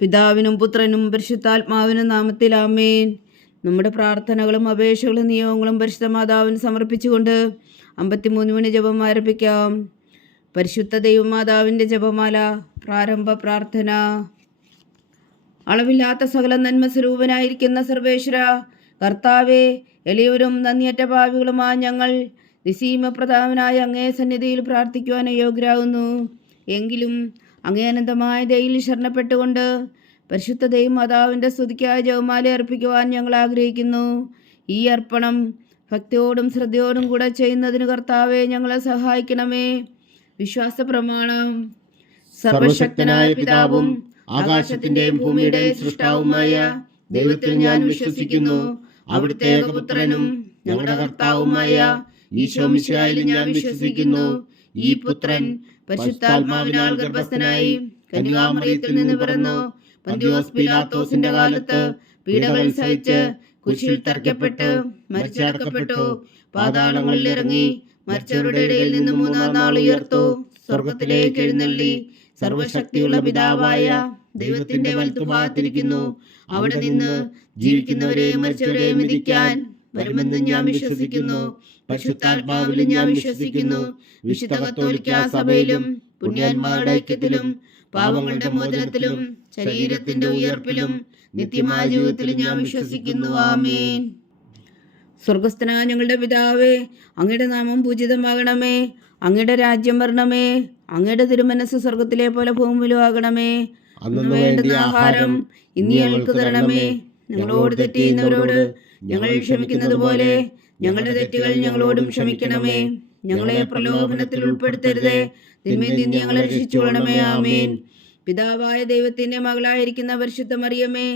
പിതാവിനും പുത്രനും പരിശുദ്ധാത്മാവിനും നാമത്തിൽ ആമേൻ. നമ്മുടെ പ്രാർത്ഥനകളും അപേക്ഷകളും നിയോഗങ്ങളും പരിശുദ്ധ മാതാവിന് സമർപ്പിച്ചുകൊണ്ട് 53 മണി ജപം ആരംഭിക്കാം. പരിശുദ്ധ ദൈവമാതാവിൻ്റെ ജപമാല. പ്രാരംഭ പ്രാർത്ഥന. അളവില്ലാത്ത സകല നന്മ സ്വരൂപനായിരിക്കുന്ന സർവേശ്വര കർത്താവെ, എളിയവരും നന്ദിയറ്റ പാപികളുമായ ഞങ്ങൾ നിസീമപ്രധാനമായ അങ്ങേ സന്നിധിയിൽ പ്രാർത്ഥിക്കുവാൻ യോഗ്യരാകുന്നു. എങ്കിലും അങ്ങേ അനന്തമായ ദയയിൽ ശരണപ്പെട്ടുകൊണ്ട് പരിശുദ്ധ ദൈവമാതാവിൻ്റെ സ്തുതിക്കായ ജപമാല അർപ്പിക്കുവാൻ ഞങ്ങൾ ആഗ്രഹിക്കുന്നു. ഈ അർപ്പണം ഭക്തിയോടും ശ്രദ്ധയോടും കൂടെ ചെയ്യുന്നതിന് കർത്താവെ ഞങ്ങളെ സഹായിക്കണമേ. വിശ്വാസ പ്രമാണം. സർവശക്തനായ പിതാവും ആകാശത്തിന്റെയും ഭൂമിയുടെയും സൃഷ്ടാവുമായ ദൈവത്തിൽ ഞാൻ വിശ്വസിക്കുന്നു. അവിടുത്തെ ഏകപുത്രനും ഞങ്ങളുടെ കർത്താവുമായ ഈശോ മിശിഹായിൽ ഞാൻ വിശ്വസിക്കുന്നു. ഈ പുത്രൻ പരിശുദ്ധാത്മാവിനാൽ ഗർഭസ്ഥനായി കന്യകാമറിയത്തിൽ നിന്ന് പിറന്നു. പന്തിയോസ് പിലാത്തോസിന്റെ കാലത്ത് പീഡകൾ സഹിച്ച് കുരിശിൽ തറയ്ക്കപ്പെട്ട് മരിച്ചടക്കപ്പെട്ടു. പാതാളങ്ങളിൽ ഇറങ്ങി മരിച്ചവരുടെ ഇടയിൽ നിന്ന് 3-ാം നാൾ ഉയർത്തു. സ്വർഗത്തിലേക്ക് എഴുന്നള്ളി സർവശക്തിയുള്ള പിതാവായ ദൈവത്തിന്റെ വലത്തുഭാഗത്തിരിക്കുന്നു. അവിടെ നിന്ന് ജീവിക്കുന്നവരെയും മരിച്ചവരെയും വിധിക്കാൻ വരുമെന്ന് ഞാൻ വിശ്വസിക്കുന്നു. പരിശുദ്ധാത്മാവിലും ഞാൻ വിശ്വസിക്കുന്നു. വിശുദ്ധ കത്തോലിക്കാ സഭയിലും പുണ്യാന്മാരുടെ ഐക്യത്തിലും പാപങ്ങളുടെ മോചനത്തിലും ശരീരത്തിന്റെ ഉയർപ്പിലും നിത്യമായ ജീവിതത്തിലും ഞാൻ വിശ്വസിക്കുന്നു. ആമേൻ. സ്വർഗസ്ഥനായ ഞങ്ങളുടെ പിതാവേ, അങ്ങയുടെ നാമം പൂജിതമാകണമേ. അങ്ങയുടെ രാജ്യം വരണമേ. അങ്ങയുടെ തിരുമനസ് സ്വർഗത്തിലെ പോലെ ഭൂമിയിലും ആകണമേ. അന്ന് വേണ്ടുന്ന ആഹാരം ഇന്ന് ഞങ്ങൾക്ക് തരണമേ. ഞങ്ങളോട് തെറ്റ് ചെയ്യുന്നവരോട് ഞങ്ങൾ ക്ഷമിക്കുന്നത് പോലെ ഞങ്ങളുടെ തെറ്റുകൾ ഞങ്ങളോടും ക്ഷമിക്കണമേ. ഞങ്ങളെ പ്രലോഭനത്തിൽ ഉൾപ്പെടുത്തരുതേ, തിന്മയിൽ നിന്ന് ഞങ്ങളെ രക്ഷിച്ചുകൊള്ളണമേ. ആമേൻ. പിതാവായ ദൈവത്തിന്റെ മകളായിരിക്കുന്ന പരിശുദ്ധ മറിയമേ,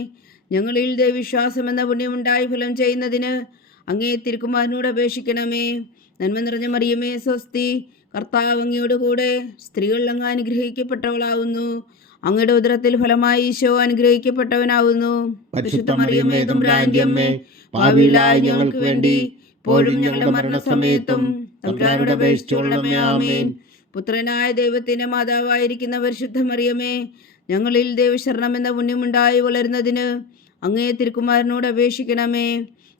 ഞങ്ങളിൽ ദൈവവിശ്വാസം എന്ന പുണ്യമുണ്ടായി ഫലം ചെയ്യുന്നതിന് അങ്ങേ തിരുക്കുമാരനോട് അപേക്ഷിക്കണമേ. നന്മ നിറഞ്ഞ മറിയമേ, സ്വസ്തി. കർത്താവ് അങ്ങയോട് കൂടെ സ്ത്രീകൾ അങ്ങ് അനുഗ്രഹിക്കപ്പെട്ടവളാവുന്നു. അങ്ങയുടെ ഉദരത്തിൽ ഫലമായി ഈശോ അനുഗ്രഹിക്കപ്പെട്ടവനാവുന്നു. പരിശുദ്ധ മറിയമേ, തമ്പുരാന്റെ അമ്മേ, പാപികളായ ഞങ്ങൾക്ക് വേണ്ടി ഇപ്പോഴും ഞങ്ങളുടെ മരണസമയത്തും തമ്പുരാനോട് അപേക്ഷിച്ചുകൊള്ളണമേ. ആമേൻ. പുത്രനായ ദൈവത്തിന്റെ മാതാവായിരിക്കുന്ന പരിശുദ്ധ മറിയമേ, ഞങ്ങളിൽ ദൈവശരണം എന്ന പുണ്യമുണ്ടായി വളരുന്നതിന് അങ്ങേ തിരുക്കുമാരനോട് അപേക്ഷിക്കണമേ.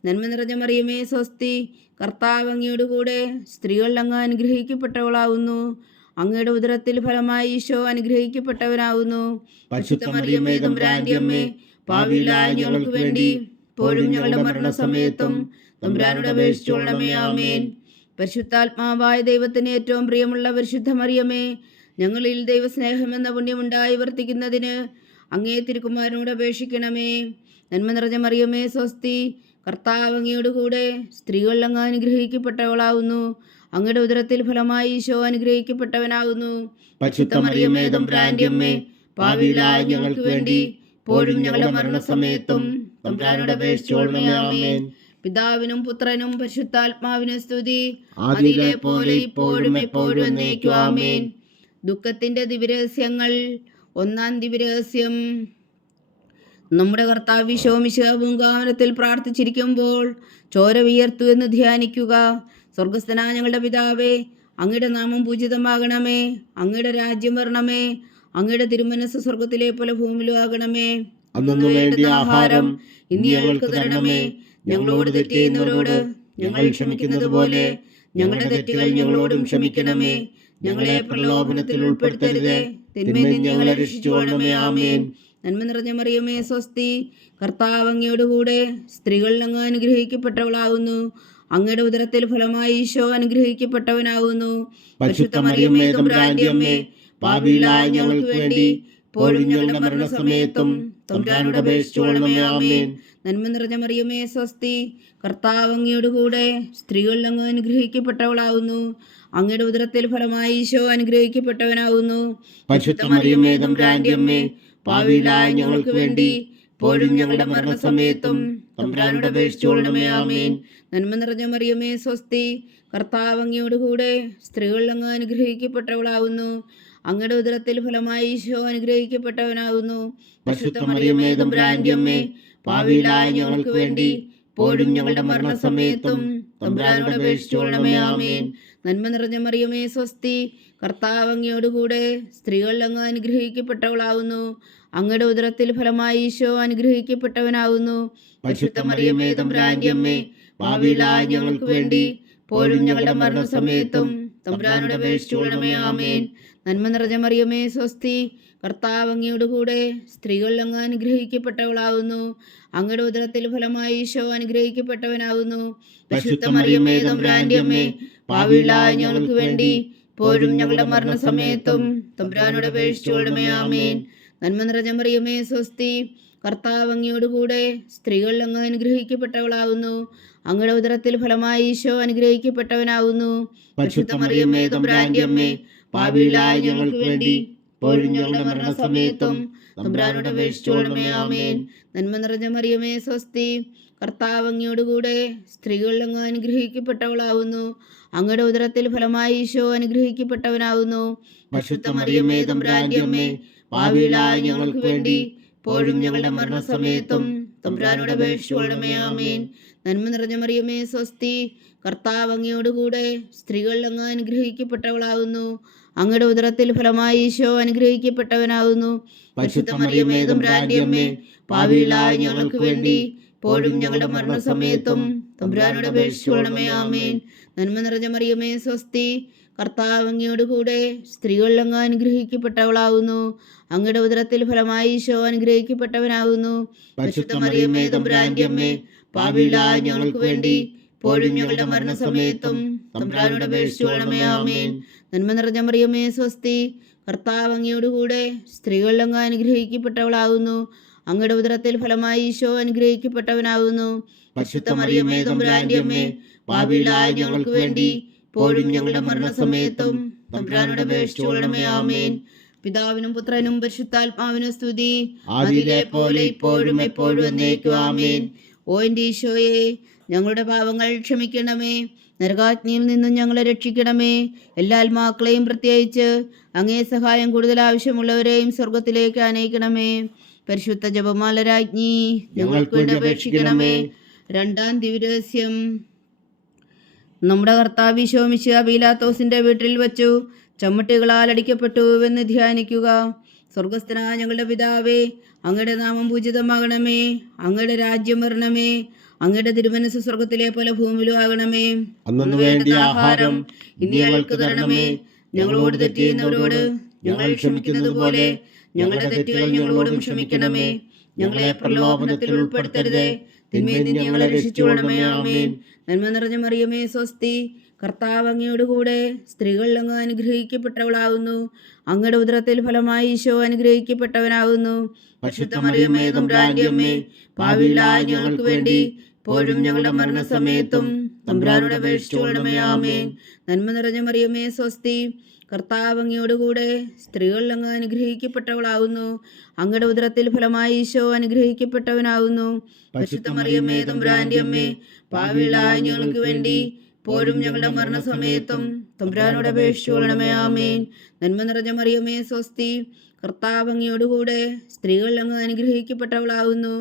നന്മ നിറഞ്ഞ മറിയമേ, സ്വസ്തി. കർത്താവ് അങ്ങയോട് കൂടെ സ്ത്രീകൾ അങ്ങ് അനുഗ്രഹിക്കപ്പെട്ടവളാവുന്നു. അങ്ങയുടെ ഉദരത്തിൽ ഫലമായി ഈശോ അനുഗ്രഹിക്കപ്പെട്ടവനാവുന്നു. പരിശുദ്ധ മറിയമേ, തമ്പുരാന്റെ അമ്മേ, പാപികളായ ഞങ്ങൾക്ക് വേണ്ടി ഇപ്പോഴും ഞങ്ങളുടെ മരണസമയത്തും തമ്പുരാനോട് അപേക്ഷിച്ചുകൊള്ളണമേ. ആമേൻ. പരിശുദ്ധാത്മാവായ ദൈവത്തിന് ഏറ്റവും പ്രിയമുള്ള പരിശുദ്ധ മറിയമേ, ഞങ്ങളിൽ ദൈവസ്നേഹമെന്ന പുണ്യമുണ്ടായി വർത്തിക്കുന്നതിന് അങ്ങേ തിരുക്കുമാരനോട് അപേക്ഷിക്കണമേ. നന്മ നിറഞ്ഞ മറിയമേ, സ്വസ്തി. കർത്താവ് അങ്ങയോട് കൂടെ സ്ത്രീകൾ അങ്ങ് അനുഗ്രഹിക്കപ്പെട്ടവളാവുന്നു. അങ്ങയുടെ ഉദരത്തിൽ ഫലമായി ഈശോ അനുഗ്രഹിക്കപ്പെട്ടവനാകുന്നു. പരിശുദ്ധ മറിയമേ, തമ്പുരാന്റെ അമ്മേ, പാപികളായ ഞങ്ങൾക്ക് വേണ്ടി ഇപ്പോഴും ഞങ്ങളുടെ മരണസമയത്തും തമ്പുരാനോട് അപേക്ഷിച്ചുകൊള്ളണമേ. ആമേൻ. പിതാവിനും പുത്രനും പരിശുദ്ധാത്മാവിനും സ്തുതി, അതിലെ പോലെ ഇപ്പോഴും എപ്പോഴും എന്നേക്കും. ആമേൻ. ദുഃഖത്തിന്റെ ദിവ്യരഹസ്യങ്ങൾ. 1-ാം ദിവ്യരഹസ്യം. നമ്മുടെ കർത്താവ് ഈശോ മിശിഹാ പൂങ്കാവനത്തിൽ പ്രാർത്ഥിച്ചിരിക്കുമ്പോൾ ചോര വിയർത്തു എന്ന് ധ്യാനിക്കുക. സ്വർഗസ്ഥനായ ഞങ്ങളുടെ പിതാവേ, അങ്ങയുടെ നാമം പൂജിതമാകണമേ. അങ്ങയുടെ രാജ്യം വരണമേ. അങ്ങയുടെ തിരുമനസ് സ്വർഗത്തിലെ പോലെ ഭൂമിയിലും ആകണമേ. അന്നു വേണ്ടുന്ന ആഹാരം ഇന്ന് ഞങ്ങൾക്ക് തരണമേ. ഞങ്ങളോട് തെറ്റ് ചെയ്യുന്നവരോട് ഞങ്ങൾ ക്ഷമിക്കുന്നത് പോലെ ഞങ്ങളുടെ തെറ്റുകൾ ഞങ്ങളോടും ക്ഷമിക്കണമേ. ഞങ്ങളെ പ്രലോഭനത്തിൽ ഉൾപ്പെടുത്തരുതേ, തിന്മയിൽ നിന്ന് ഞങ്ങളെ രക്ഷിച്ചുകൊള്ളണമേ. ആമേൻ. നന്മ നിറഞ്ഞ മറിയമേ, സ്വസ്തി. കർത്താവ് അങ്ങയോട് കൂടെ സ്ത്രീകൾ അങ്ങ് അനുഗ്രഹിക്കപ്പെട്ടവളാവുന്നു. അങ്ങയുടെ ഉദരത്തിൽ ഫലമായി ഈശോ അനുഗ്രഹിക്കപ്പെട്ടവനാവുന്നു. പരിശുദ്ധ മറിയമേ, തമ്പുരാന്റെ അമ്മേ, പാപികളായ ഞങ്ങൾക്ക് വേണ്ടി ഇപ്പോഴും ഞങ്ങളുടെ മരണസമയത്തും തമ്പുരാനോട് അപേക്ഷിച്ചുകൊള്ളണമേ. ആമേൻ. നന്മ നിറഞ്ഞ മറിയമേ, സ്വസ്തി. കർത്താവ് അങ്ങയോട് കൂടെ സ്ത്രീകൾ അങ്ങ് അനുഗ്രഹിക്കപ്പെട്ടവളാവുന്നു. അങ്ങയുടെ ഉദരത്തിൽ ഫലമായി ഈശോ അനുഗ്രഹിക്കപ്പെട്ടവനാവുന്നു. പരിശുദ്ധ മറിയമേ, തമ്പുരാന്റെ അമ്മേ, പാപികളായ ഞങ്ങൾക്ക് വേണ്ടി ഇപ്പോഴും ഞങ്ങളുടെ മരണസമയത്തും തമ്പുരാനോട് അപേക്ഷിച്ചുകൊള്ളണമേ. ആമേൻ. നന്മ നിറഞ്ഞ മറിയമേ, സ്വസ്തി. കർത്താവ് അങ്ങയോട് കൂടെ സ്ത്രീകൾ അങ്ങ് അനുഗ്രഹിക്കപ്പെട്ടവളാവുന്നു. അങ്ങയുടെ ഉദരത്തിൽ ഫലമായി ഈശോ അനുഗ്രഹിക്കപ്പെട്ടവനാകുന്നു. പരിശുദ്ധ മറിയമേ, തമ്പുരാന്റെ അമ്മേ, പാപികളായ ഞങ്ങൾക്ക് വേണ്ടി ഇപ്പോഴും ഞങ്ങളുടെ മരണസമയത്തും തമ്പുരാനോട് അപേക്ഷിച്ചുകൊള്ളണമേ. ആമേൻ. നന്മ നിറഞ്ഞ മറിയമേ സ്വസ്തി, കർത്താവ് അങ്ങയോടുകൂടെ സ്ത്രീകൾ അങ്ങ് അനുഗ്രഹിക്കപ്പെട്ടവളാവുന്നു. അങ്ങയുടെ ഉദരത്തിൽ ഫലമായി ഈശോ അനുഗ്രഹിക്കപ്പെട്ടവനാവുന്നു. പരിശുദ്ധ മറിയമേ തമ്പുരാന്റെ അമ്മേ, പാപികളായ ഞങ്ങൾക്ക് വേണ്ടി ഇപ്പോഴും ഞങ്ങളുടെ മരണസമയത്തും തമ്പുരാനോട് അപേക്ഷിച്ചുകൊള്ളണമേ. ആമേൻ. നന്മ നിറഞ്ഞ മറിയമേ സ്വസ്തി, കർത്താവ് അങ്ങയോടുകൂടെ സ്ത്രീകൾ അങ്ങ് അനുഗ്രഹിക്കപ്പെട്ടവളാവുന്നു. അങ്ങയുടെ ഉദരത്തിൽ ഫലമായി ഈശോ അനുഗ്രഹിക്കപ്പെട്ടവനാവുന്നു. പരിശുദ്ധ മറിയമേ തമ്പുരാന്റെ അമ്മേ, പാപികളായ ഞങ്ങൾക്ക് വേണ്ടി ഇപ്പോഴും ഞങ്ങളുടെ മരണസമയത്തും തമ്പുരാനോട് അപേക്ഷിച്ചുകൊള്ളണമേ. ആമേൻ. നന്മ നിറഞ്ഞ മറിയമേ സ്വസ്തി, കർത്താവ് അങ്ങയോടുകൂടെ സ്ത്രീകൾ അങ്ങ് അനുഗ്രഹിക്കപ്പെട്ടവളാവുന്നു. അങ്ങയുടെ ഉദരത്തിൽ ഫലമായി ഈശോ അനുഗ്രഹിക്കപ്പെട്ടവനാവുന്നു. പരിശുദ്ധ മറിയമേ തമ്പുരാന്റെ അമ്മേ, പാപികളായ ഞങ്ങൾക്ക് വേണ്ടി ഇപ്പോഴും ഞങ്ങളുടെ മരണസമയത്തും തമ്പുരാനോട് അപേക്ഷിച്ചുകൊള്ളണമേ. ആമേൻ. നന്മ നിറഞ്ഞ മറിയമേ സ്വസ്തി, കർത്താവ് അങ്ങയോടുകൂടെ സ്ത്രീകൾ അങ്ങ് അനുഗ്രഹിക്കപ്പെട്ടവളാവുന്നു. അങ്ങയുടെ ഉദരത്തിൽ ഫലമായി ഈശോ അനുഗ്രഹിക്കപ്പെട്ടവനാവുന്നു. പരിശുദ്ധ മറിയമേ തമ്പുരാന്റെ അമ്മേ, പാപികളായ ഞങ്ങൾക്ക് വേണ്ടി ഇപ്പോഴും ഞങ്ങളുടെ മരണസമയത്തും തമ്പുരാനോട് അപേക്ഷിച്ചുകൊള്ളണമേ. ആമേൻ. നന്മ നിറഞ്ഞ മറിയമേ സ്വസ്തി, കർത്താവ് അങ്ങയോടുകൂടെ സ്ത്രീകൾ അങ്ങ് അനുഗ്രഹിക്കപ്പെട്ടവളാവുന്നു. അങ്ങയുടെ ഉദരത്തിൽ ഫലമായി ഈശോ അനുഗ്രഹിക്കപ്പെട്ടവനാവുന്നു. പരിശുദ്ധ മറിയമേ തമ്പുരാന്റെ അമ്മേ, പാപികളായ ഞങ്ങൾക്ക് വേണ്ടി ഇപ്പോഴും ഞങ്ങളുടെ മരണസമയത്തും തമ്പുരാനോട് അപേക്ഷിച്ചുകൊള്ളണമേ. ആമേൻ. നന്മ നിറഞ്ഞ മറിയമേ സ്വസ്തി, കർത്താവ് അങ്ങയോടുകൂടെ സ്ത്രീകൾ അങ്ങ് അനുഗ്രഹിക്കപ്പെട്ടവളാവുന്നു. അങ്ങയുടെ ഉദരത്തിൽ ഫലമായി ഈശോ അനുഗ്രഹിക്കപ്പെട്ടവനാവുന്നു. പരിശുദ്ധ മറിയമേ തമ്പുരാന്റെ അമ്മേ, പാപികളായ ഞങ്ങൾക്ക് വേണ്ടി ഇപ്പോഴും ഞങ്ങളുടെ മരണസമയത്തും തമ്പുരാനോട് അപേക്ഷിച്ചുകൊള്ളണമേ. ആമേൻ. നന്മ നിറഞ്ഞ മറിയമേ സ്വസ്തി, കർത്താവ് അങ്ങയോടുകൂടെ സ്ത്രീകൾ അങ്ങ് അനുഗ്രഹിക്കപ്പെട്ടവളാവുന്നു. അങ്ങയുടെ ഉദരത്തിൽ ഫലമായി ഈശോ അനുഗ്രഹിക്കപ്പെട്ടവനാവുന്നു. പരിശുദ്ധ മറിയമേ തമ്പുരാന്റെ അമ്മേ, പാപികളായ ഞങ്ങൾക്ക് വേണ്ടി ഇപ്പോഴും ഞങ്ങളുടെ മരണസമയത്തും തമ്പുരാനോട് അപേക്ഷിച്ചുകൊള്ളണമേ. ആമേൻ. പിതാവിനും പുത്രനും പരിശുദ്ധാത്മാവിനും സ്തുതി, അതിലെ പോലെ ഇപ്പോഴും എപ്പോഴും എന്നേക്കും. ആമേൻ. ഓ എൻ്റെ ഈശോയെ, ഞങ്ങളുടെ പാപങ്ങൾ ക്ഷമിക്കണമേ, നരകാഗ്നിയിൽ നിന്നും ഞങ്ങളെ രക്ഷിക്കണമേ. എല്ലാ ആത്മാക്കളെയും പ്രത്യേകിച്ച് അങ്ങേ സഹായം കൂടുതൽ ആവശ്യമുള്ളവരെയും സ്വർഗത്തിലേക്ക് അനയിക്കണമേ. പരിശുദ്ധ ജപമാല രാജ്ഞി, ഞങ്ങൾക്ക് വേണ്ടി അപേക്ഷിക്കണമേ. രണ്ടാം ദിവ്യരഹസ്യം. നമ്മുടെ കർത്താവ് ഈശോ മിശിഹാ പീലാത്തോസിന്റെ വീട്ടിൽ വച്ചു ചമ്മട്ടികളാൽ അടിക്കപ്പെട്ടുവെന്ന് ധ്യാനിക്കുക. സ്വർഗസ്ഥനായ ഞങ്ങളുടെ പിതാവേ, അങ്ങയുടെ നാമം പൂജിതമാകണമേ. അങ്ങയുടെ രാജ്യം വരണമേ. അങ്ങയുടെ തിരുമനസ് സ്വർഗത്തിലെ പോലെ ഭൂമിയിലും ആകണമേ. അന്നു വേണ്ട ആഹാരം ഇന്ന് ഞങ്ങൾക്ക് തരണമേ. ഞങ്ങളോട് തെറ്റ് ചെയ്യുന്നവരോട് ഞങ്ങൾ ക്ഷമിക്കുന്നത് പോലെ ഞങ്ങളുടെ തെറ്റുകൾ ഞങ്ങളോടും ക്ഷമിക്കണമേ. ഞങ്ങളെ പ്രലോഭനത്തിൽ ഉൾപ്പെടുത്തരുതേ, തിന്മയിൽ നിന്ന് ഞങ്ങളെ രക്ഷിച്ചുകൊള്ളണമേ. ആമേൻ. നന്മ നിറഞ്ഞ മറിയമേ സ്വസ്തി, കർത്താവ് അങ്ങയോടുകൂടെ സ്ത്രീകൾ അങ്ങ് അനുഗ്രഹിക്കപ്പെട്ടവളാവുന്നു. അങ്ങയുടെ ഉദരത്തിൽ ഫലമായി ഈശോ അനുഗ്രഹിക്കപ്പെട്ടവനാവുന്നു. പരിശുദ്ധ മറിയമേ തമ്പുരാന്റെ അമ്മേ, പാപികളായ ഞങ്ങൾക്ക് വേണ്ടി ഇപ്പോഴും ഞങ്ങളുടെ മരണസമയത്തും തമ്പുരാനോട് അപേക്ഷിച്ചുകൊള്ളണമേ. ആമേൻ. നന്മ നിറഞ്ഞ മറിയമേ സ്വസ്തി, കർത്താവ് അങ്ങയോടുകൂടെ സ്ത്രീകൾ അങ്ങ് അനുഗ്രഹിക്കപ്പെട്ടവളാവുന്നു. അങ്ങയുടെ ഉദരത്തിൽ ഫലമായി ഈശോ അനുഗ്രഹിക്കപ്പെട്ടവനാവുന്നു. പരിശുദ്ധ മറിയമേ തമ്പുരാന്റെ അമ്മേ, പാപികളായ ഞങ്ങൾക്ക് വേണ്ടി ഇപ്പോഴും ഞങ്ങളുടെ മരണസമയത്തും തമ്പുരാനോട് അപേക്ഷിച്ചുകൊള്ളണമേ. ആമേൻ. നന്മ നിറഞ്ഞ മറിയമേ സ്വസ്തി, കർത്താവ് അങ്ങയോടുകൂടെ സ്ത്രീകൾ അങ്ങ് അനുഗ്രഹിക്കപ്പെട്ടവളാവുന്നു.